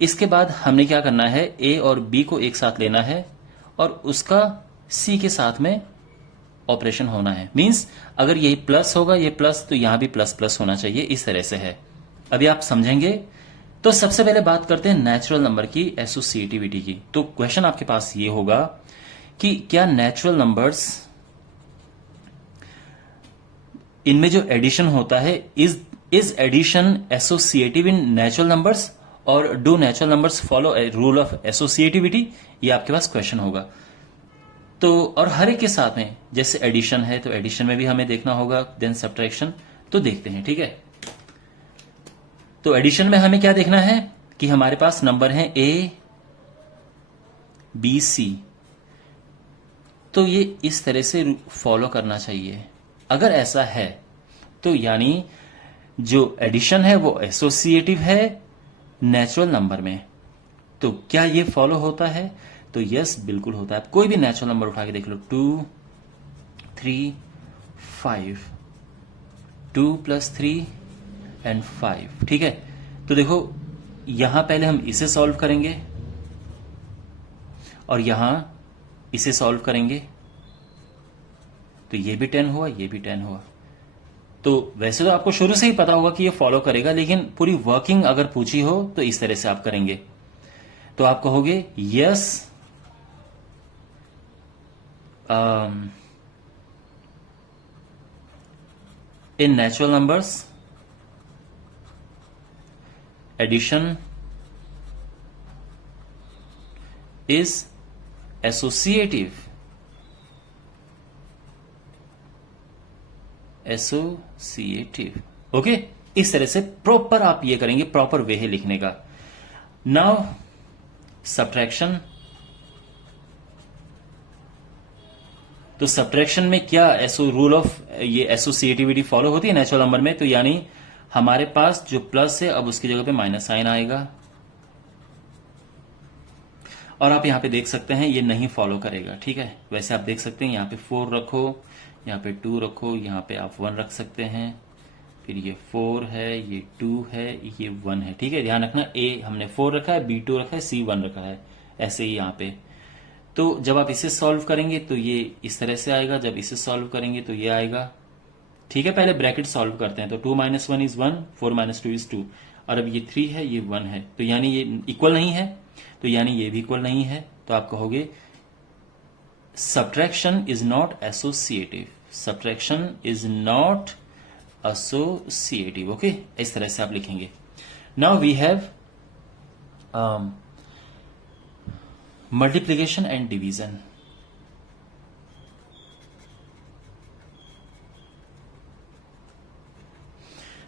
इसके बाद हमने क्या करना है, ए और बी को एक साथ लेना है और उसका सी के साथ में ऑपरेशन होना है। मींस अगर यही प्लस होगा, ये प्लस, तो यहां भी प्लस प्लस होना चाहिए, इस तरह से है। अभी आप समझेंगे। तो सबसे पहले बात करते हैं नेचुरल नंबर की एसोसिएटिविटी की। तो क्वेश्चन आपके पास ये होगा कि क्या नेचुरल नंबर्स, इनमें जो एडिशन होता है, is addition associative in natural numbers, और do natural numbers follow rule of associativity? ये आपके पास क्वेश्चन होगा। तो और हर एक के साथ में जैसे एडिशन है तो एडिशन में भी हमें देखना होगा, देन सब्ट्रैक्शन। तो देखते हैं, ठीक है। तो एडिशन में हमें क्या देखना है कि हमारे पास नंबर है ए बी सी, तो ये इस तरह से फॉलो करना चाहिए। अगर ऐसा है तो यानी जो एडिशन है वो एसोसिएटिव है नेचुरल नंबर में। तो क्या ये फॉलो होता है? तो यस, बिल्कुल होता है। कोई भी नेचुरल नंबर उठा के देख लो, 2 3 5, 2 + 3 एंड 5, ठीक है। तो देखो यहां पहले हम इसे सॉल्व करेंगे और यहां इसे सॉल्व करेंगे, तो ये भी 10 हुआ, ये भी 10 हुआ। तो वैसे तो आपको शुरू से ही पता होगा कि ये फॉलो करेगा, लेकिन पूरी वर्किंग अगर पूछी हो तो इस तरह से आप करेंगे। तो आप कहोगे yes, in natural numbers addition is associative okay. इस तरह से प्रॉपर आप ये करेंगे, प्रॉपर वे है लिखने का। Now subtraction. तो सब्ट्रैक्शन में क्या रूल ऑफ ये एसोसिएटिविटी फॉलो होती है नेचुरल नंबर में? तो यानी हमारे पास जो प्लस है अब उसकी जगह पे माइनस साइन आएगा, और आप यहां पे देख सकते हैं ये नहीं फॉलो करेगा, ठीक है। वैसे आप देख सकते हैं यहां पे 4 रखो, यहां पे 2 रखो, यहां पे आप 1 रख सकते हैं, फिर ये 4 है, ये 2 है, ये 1 है, ठीक है। ध्यान रखना, ए हमने 4 रखा है, बी 2 रखा है, सी 1 रखा है, ऐसे ही यहां पे। तो जब आप इसे सॉल्व करेंगे तो ये इस तरह से आएगा, जब इसे सॉल्व करेंगे तो ये आएगा, ठीक है। पहले ब्रैकेट सॉल्व करते हैं। तो 2 - 1 = 1, 4 - 2 = 2, और अब ये 3 है, ये 1 है, तो यानी ये इक्वल नहीं है, तो यानी ये भी इक्वल नहीं है। तो आप कहोगे subtraction is not associative, subtraction is not associative, okay. इस तरह से आप लिखेंगे। Now we have multiplication and division.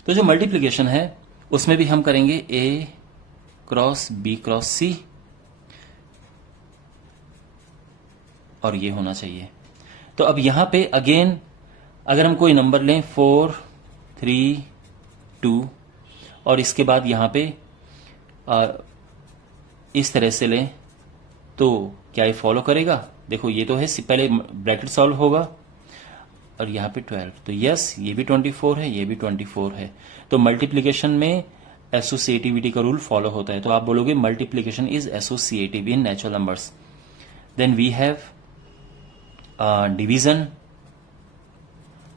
तो जो मल्टीप्लिकेशन है उसमें भी हम करेंगे A cross B cross C, और ये होना चाहिए। तो अब यहां पे अगेन अगर हम कोई नंबर लें 4 3 2, और इसके बाद यहां पे इस तरह से लें, तो क्या ये फॉलो करेगा? देखो ये तो है, पहले ब्रैकेट सॉल्व होगा और यहां पे 12, तो यस ये भी 24 है, ये भी 24 है। तो मल्टीप्लिकेशन में एसोसिएटिविटी का रूल फॉलो होता है। तो आप बोलोगे multiplication is associative in natural numbers. Then we have division.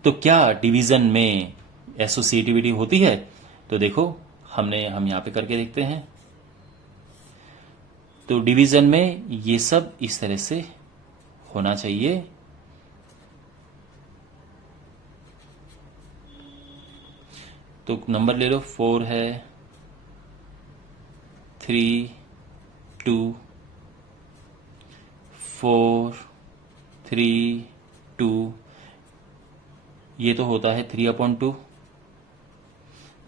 तो क्या डिवीजन में एसोसिएटिविटी होती है? तो देखो हम यहां पे करके देखते हैं। तो डिवीजन में ये सब इस तरह से होना चाहिए। तो नंबर ले लो, 4 है, 3 2, 4 3 2, ये तो होता है 3/2,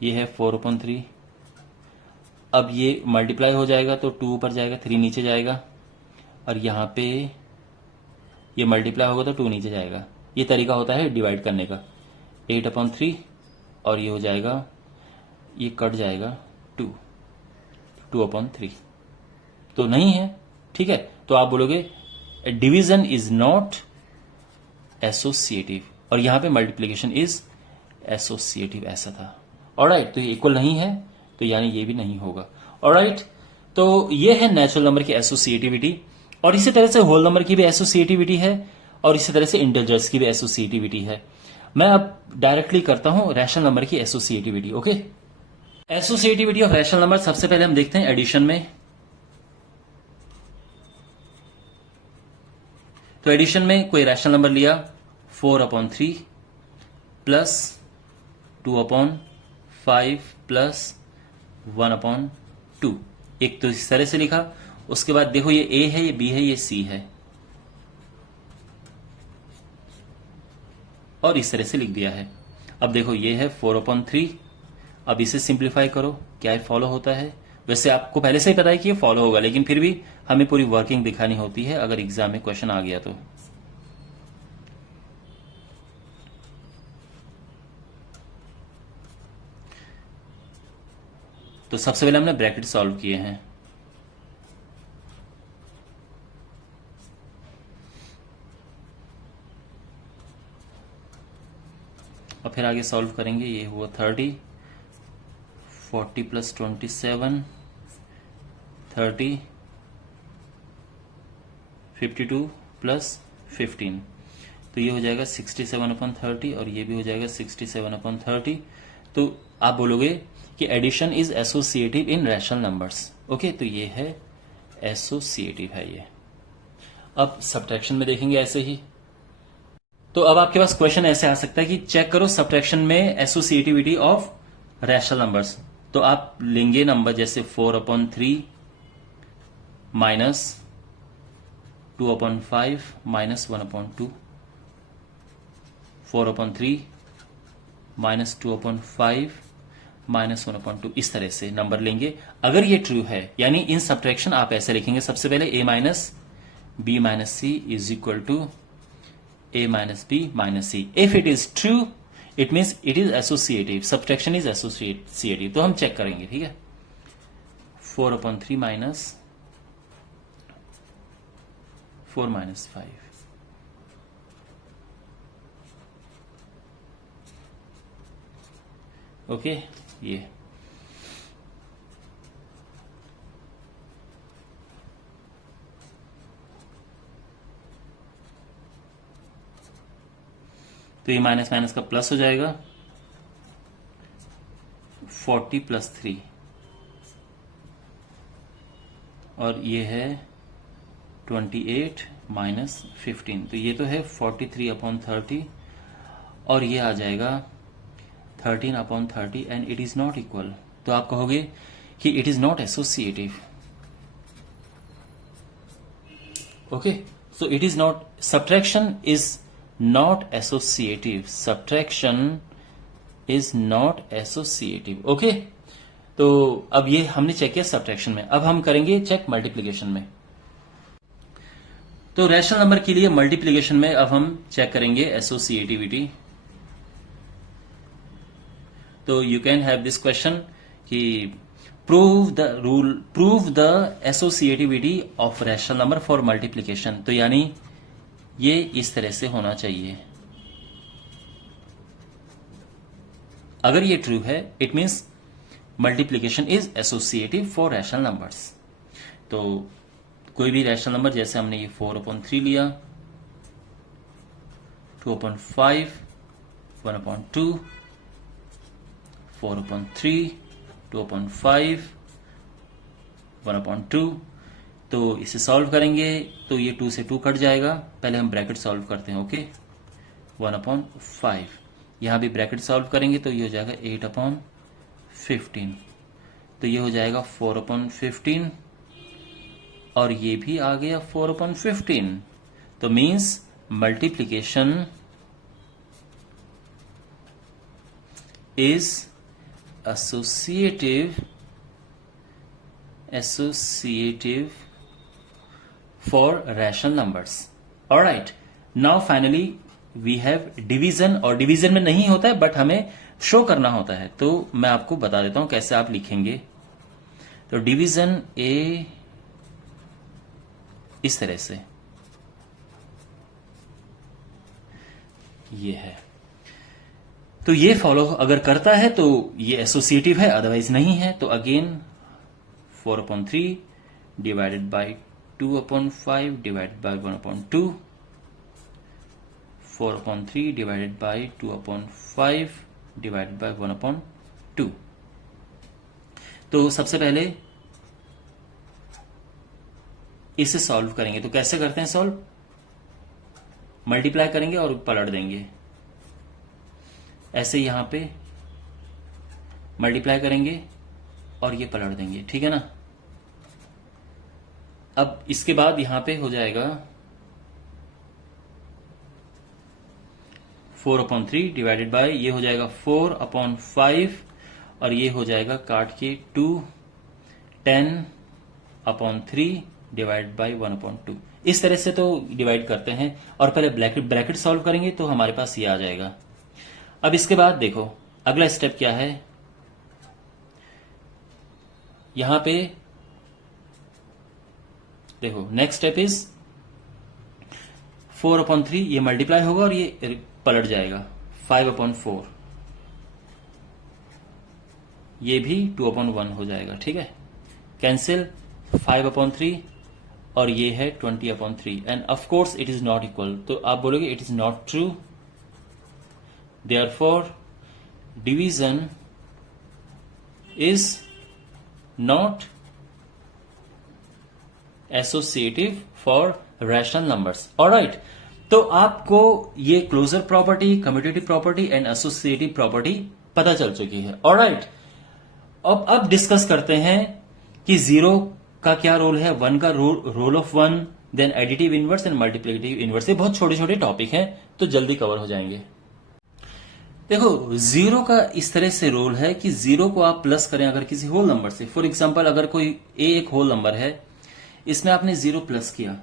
ये है 4/3। अब ये मल्टीप्लाई हो जाएगा तो 2 ऊपर जाएगा, 3 नीचे जाएगा, और यहां पे ये मल्टीप्लाई होगा तो 2 नीचे जाएगा। ये तरीका होता है डिवाइड करने का। 8/3, और ये हो जाएगा, ये कट जाएगा 2, 2/3, तो नहीं है, ठीक है। तो आप बोलोगे डिवीजन इज नॉट एसोसिएटिव, और यहां पे मल्टीप्लीकेशन इज एसोसिएटिव ऐसा था। ऑलराइट, तो ये इक्वल नहीं है, तो यानी ये भी नहीं होगा। ऑलराइट, तो ये है नेचुरल नंबर की एसोसिएटिविटी, और इसी तरह से होल नंबर की भी एसोसिएटिविटी है, और इसी तरह से इंटीजर्स की भी एसोसिएटिविटी है। मैं अब डायरेक्टली करता हूं रैशनल नंबर की associativity. Okay, associativity of rational number सबसे पहले हम देखते हैं एडिशन में। तो एडिशन में कोई रैशनल नंबर लिया 4/3 प्लस 2/5 प्लस 1/2, एक तो इस तरह से लिखा। उसके बाद देखो ये ए है, ये बी है, ये सी है, और इस तरह से लिख दिया है। अब देखो ये है 4/3, अब इसे सिंप्लीफाई करो, क्या ये फॉलो होता है? वैसे आपको पहले से ही पता है कि ये फॉलो होगा, लेकिन फिर भी हमें पूरी वर्किंग दिखानी होती है अगर एग्जाम में क्वेश्चन आ गया तो सबसे पहले हमने ब्रैकेट सॉल्व किए हैं। और फिर आगे सॉल्व करेंगे। ये हुआ 30, 40 प्लस 27 30, 52 प्लस 15, तो ये हो जाएगा 67/30, और ये भी हो जाएगा 67/30। तो आप बोलोगे कि addition is associative in rational numbers. Okay, तो ये है एसोसिएटिव है ये। अब सब्ट्रैक्शन में देखेंगे ऐसे ही। तो अब आपके पास क्वेश्चन ऐसे आ सकता है कि चेक करो सब्ट्रैक्शन में एसोसिएटिविटी ऑफ रैशनल नंबर्स। तो आप लेंगे नंबर जैसे 4/3 माइनस 2/5 माइनस 1/2, 4/3 माइनस 2/5 माइनस 1/2, इस तरह से नंबर लेंगे। अगर ये ट्रू है, यानी इन सब्ट्रैक्शन आप ऐसे लिखेंगे। सबसे पहले a minus b minus c is equal to a minus b minus c. If it is true, it means it is associative. Subtraction is associative. तो हम चेक करेंगे, ठीक है। 4/3 माइनस 4 माइनस 5, ओके, ये तो ये माइनस माइनस का प्लस हो जाएगा। 40 प्लस 3, और ये है 28 माइनस 15, तो ये तो है 43/30, और ये आ जाएगा 13/30, and it is not equal. तो आप कहोगे कि it is not associative. Okay, so it is not, subtraction is not associative. Subtraction is not associative. Okay, तो अब ये हमने चेक किया सब्ट्रैक्शन में। अब हम करेंगे चेक मल्टीप्लिकेशन में। तो रैशनल नंबर के लिए मल्टीप्लिकेशन में अब हम चेक करेंगे एसोसिएटिविटी। तो you can have this question कि prove the associativity of rational number for multiplication. तो यानी ये इस तरह से होना चाहिए। अगर ये ट्रू है, it means multiplication is associative for rational numbers. तो कोई भी रैशनल नंबर, जैसे हमने ये 4/3 लिया, 2/5, 1/2, 4/3, 2/5, 1/2, तो इसे सॉल्व करेंगे तो ये 2 से 2 कट जाएगा। पहले हम ब्रैकेट सॉल्व करते हैं। ओके, 1/5, यहां भी ब्रैकेट सॉल्व करेंगे तो ये हो जाएगा 8/15, तो ये हो जाएगा 4/15, और ये भी आ गया 4/15। तो means multiplication is associative for rational numbers. Alright, now finally we have division, और डिवीजन में नहीं होता है बट हमें शो करना होता है, तो मैं आपको बता देता हूं कैसे आप लिखेंगे। तो डिवीजन ए इस तरह से, ये है। तो ये फॉलो अगर करता है तो ये एसोसिएटिव है, अदरवाइज नहीं है। तो again 4/3 divided by 2/5 divided by 1/2, 4/3 divided by 2/5 divided by 1/2। तो सबसे पहले इसे सॉल्व करेंगे। तो कैसे करते हैं सॉल्व? मल्टीप्लाई करेंगे और पलट देंगे। ऐसे यहां पे मल्टीप्लाई करेंगे और ये पलट देंगे, ठीक है ना। अब इसके बाद यहां पे हो जाएगा 4/3 डिवाइडेड बाय, ये हो जाएगा 4/5 और ये हो जाएगा काट के 2, 10/3 डिवाइड बाई 1/2। इस तरह से तो डिवाइड करते हैं और पहले ब्रैकेट सॉल्व करेंगे तो हमारे पास ये आ जाएगा। अब इसके बाद देखो अगला स्टेप क्या है, यहां पे देखो नेक्स्ट स्टेप इज 4/3, ये मल्टीप्लाई होगा और ये पलट जाएगा 5/4, ये भी 2/1 हो जाएगा, ठीक है। कैंसिल 5/3 और ये है 20/3 and of course it is not equal. तो आप बोलोगे it is not true, therefore division is not associative for rational numbers. Alright, तो आपको ये closure property, commutative property and associative property पता चल चुकी है। ऑलराइट, अब डिस्कस करते हैं कि जीरो का क्या रोल है, वन का role of one, then additive inverse and multiplicative inverse. ये बहुत छोटे छोटे टॉपिक हैं तो जल्दी कवर हो जाएंगे। देखो जीरो का इस तरह से रोल है कि जीरो को आप प्लस करें अगर किसी होल नंबर से। फॉर एग्जांपल अगर कोई ए एक होल नंबर है, इसमें आपने जीरो प्लस किया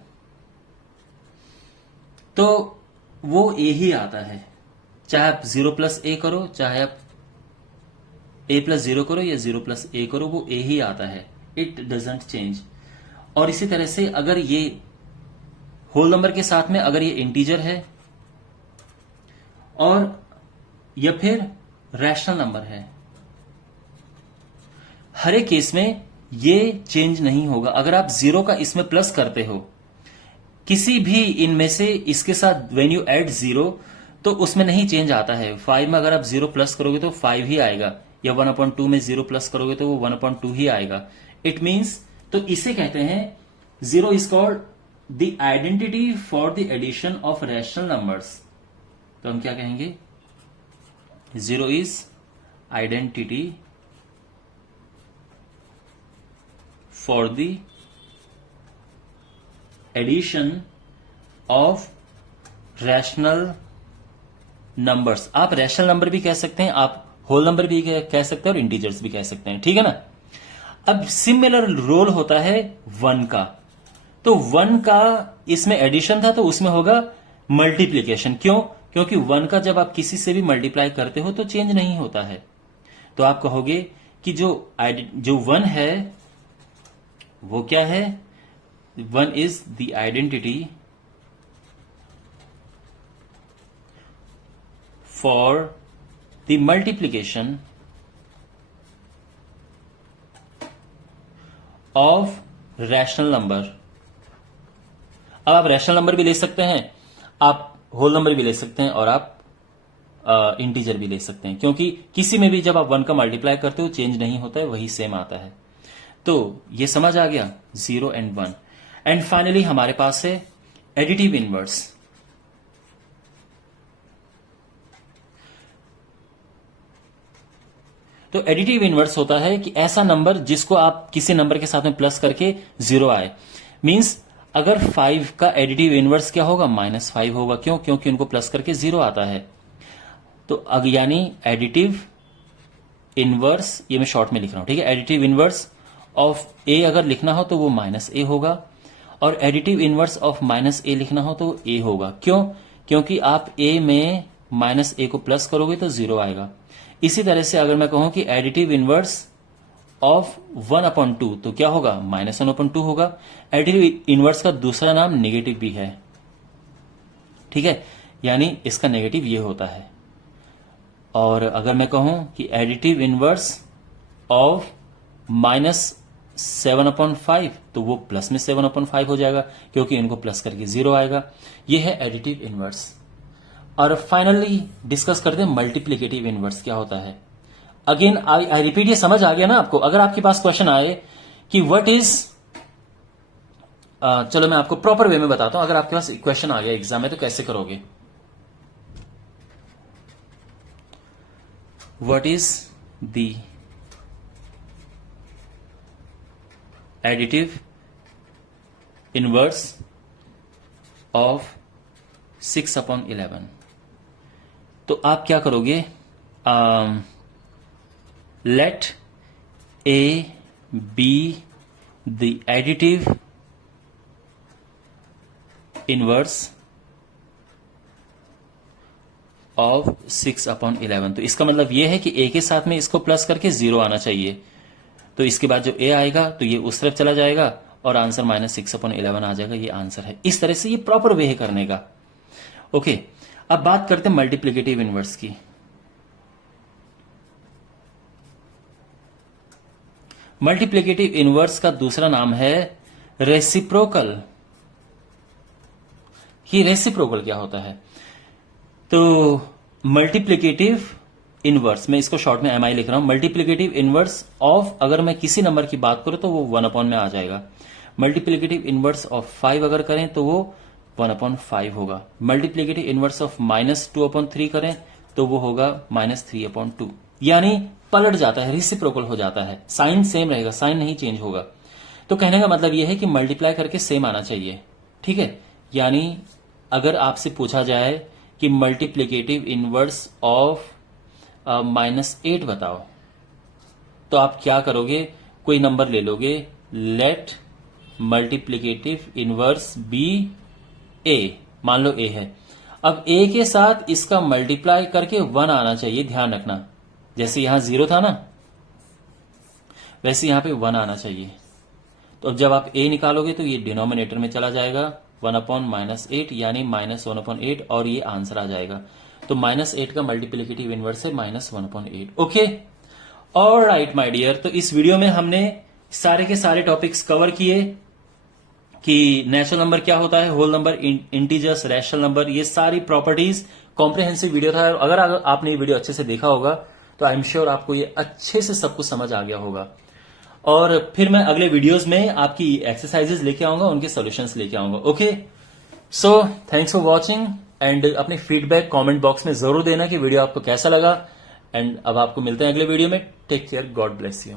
तो वो ए ही आता है, चाहे आप 0+a करो, चाहे आप a+0 करो या 0+a करो, वो a ही आता है, इट डजेंट चेंज। और इसी तरह से अगर ये होल नंबर के साथ में अगर ये इंटीजर है और या फिर रैशनल नंबर है, हर एक केस में ये चेंज नहीं होगा। अगर आप जीरो का इसमें प्लस करते हो किसी भी इनमें से, इसके साथ व्हेन यू ऐड जीरो तो उसमें नहीं चेंज आता है। 5 में अगर आप 0 प्लस करोगे तो 5 ही आएगा, या 1/2 में 0 प्लस करोगे तो वो 1/2 ही आएगा। इट मींस, तो इसे कहते हैं zero is called the identity for the addition of rational numbers. तो हम क्या कहेंगे, zero is identity for the addition of rational numbers. आप रैशनल नंबर भी कह सकते हैं, आप होल नंबर भी कह सकते हैं और इंटीजर्स भी कह सकते हैं, ठीक है ना। अब सिमिलर रोल होता है वन का। तो वन का इसमें एडिशन था तो उसमें होगा मल्टीप्लीकेशन। क्यों? क्योंकि वन का जब आप किसी से भी मल्टीप्लाई करते हो तो चेंज नहीं होता है। तो आप कहोगे कि जो वन है वो क्या है, one is the identity for the multiplication of rational number. अब आप रैशनल नंबर भी ले सकते हैं, आप होल नंबर भी ले सकते हैं और आप इंटीजर भी ले सकते हैं, क्योंकि किसी में भी जब आप वन का मल्टीप्लाई करते हो चेंज नहीं होता है, वही सेम आता है। तो ये समझ आ गया, 0 एंड 1। एंड फाइनली हमारे पास है एडिटिव इनवर्स। तो एडिटिव इनवर्स होता है कि ऐसा नंबर जिसको आप किसी नंबर के साथ में प्लस करके 0 आए। मींस अगर 5 का एडिटिव इनवर्स क्या होगा, -5 होगा। क्यों? क्योंकि उनको प्लस करके 0 आता है। तो अब यानी एडिटिव इनवर्स, ये मैं शॉर्ट में लिख रहा हूं, ठीक है। एडिटिव इनवर्स ऑफ ए अगर लिखना हो तो वो -a होगा, और एडिटिव इनवर्स ऑफ -a लिखना हो तो a होगा। क्यों? क्योंकि आप a में -a को प्लस करोगे तो 0 आएगा। इसी तरह से अगर मैं कहूं कि एडिटिव इनवर्स ऑफ 1/2 तो क्या होगा, -1/2 होगा। एडिटिव इनवर्स का दूसरा नाम नेगेटिव भी है, ठीक है। यानी इसका नेगेटिव ये होता है। और अगर मैं कहूं कि एडिटिव इनवर्स ऑफ -7/5 तो वो प्लस में 7/5 हो जाएगा, क्योंकि इनको प्लस करके 0 आएगा। ये है एडिटिव इनवर्स। और फाइनली डिस्कस करते हैं मल्टीप्लिकेटिव इनवर्स क्या होता है। अगेन आई रिपीट, ये समझ आ गया ना आपको? अगर आपके पास क्वेश्चन आए कि व्हाट इज, चलो मैं आपको प्रॉपर वे में बताता हूं। अगर आपके पास क्वेश्चन आ गया एग्जाम में तो कैसे करोगे। What is the additive inverse of 6/11, तो आप क्या करोगे, let a be the additive inverse of 6/11। तो इसका मतलब यह है कि ए के साथ में इसको प्लस करके 0 आना चाहिए, तो इसके बाद जो ए आएगा तो ये उस तरफ चला जाएगा और आंसर -6/11 आ जाएगा। ये आंसर है। इस तरह से ये प्रॉपर वे है करने का। ओके, अब बात करते हैं मल्टीप्लिकेटिव इनवर्स की। मल्टीप्लिकेटिव इनवर्स का दूसरा नाम है रेसिप्रोकल। ये रेसिप्रोकल क्या होता है? तो मल्टीप्लिकेटिव इनवर्स, मैं इसको शॉर्ट में एमआई लिख रहा हूं। मल्टीप्लिकेटिव इनवर्स ऑफ, अगर मैं किसी नंबर की बात करूं तो वो 1/, में आ जाएगा। मल्टीप्लिकेटिव इनवर्स ऑफ 5 अगर करें तो वो 1/5 होगा। मल्टीप्लिकेटिव इनवर्स ऑफ -2/3 करें तो वो होगा -3/2। यानी पलट जाता है, रेसिप्रोकल हो जाता है। साइन सेम रहेगा, साइन नहीं चेंज होगा। तो कहने का मतलब यह है कि मल्टीप्लाई करके सेम आना चाहिए। ठीक है, यानी अगर आपसे पूछा जाए कि मल्टीप्लिकेटिव इनवर्स ऑफ -8 बताओ, तो आप क्या करोगे, कोई नंबर ले लोगे, लेट मल्टीप्लिकेटिव इनवर्स बी ए, मान लो ए है। अब ए के साथ इसका मल्टीप्लाई करके 1 आना चाहिए, ध्यान रखना। जैसे यहां 0 था ना, वैसे यहां पे 1 आना चाहिए। तो अब जब आप ए निकालोगे तो ये डिनोमिनेटर में चला जाएगा, 1/-8 यानी -1/8, और ये आंसर आ जाएगा। तो -8 का मल्टीप्लिकेटिव इनवर्स है -1/8। Okay, alright my dear. तो इस वीडियो में हमने सारे के सारे टॉपिक्स कवर किए कि नेचुरल नंबर क्या होता है, whole number, integers, rational number, ये सारी प्रॉपर्टीज। कॉम्प्रिहेंसिव वीडियो था। अगर आपने ये वीडियो अच्छे से देखा होगा तो आई एम श्योर आपको ये अच्छे से सब कुछ समझ आ गया होगा। और फिर मैं अगले वीडियोस में आपकी एक्सरसाइजेस लेके आऊंगा, उनके सॉल्यूशंस लेके आऊंगा। Okay, so thanks for watching and अपनी फीडबैक कमेंट बॉक्स में जरूर देना कि वीडियो आपको कैसा लगा। एंड अब आपको मिलते हैं अगले वीडियो में। Take care, God bless you.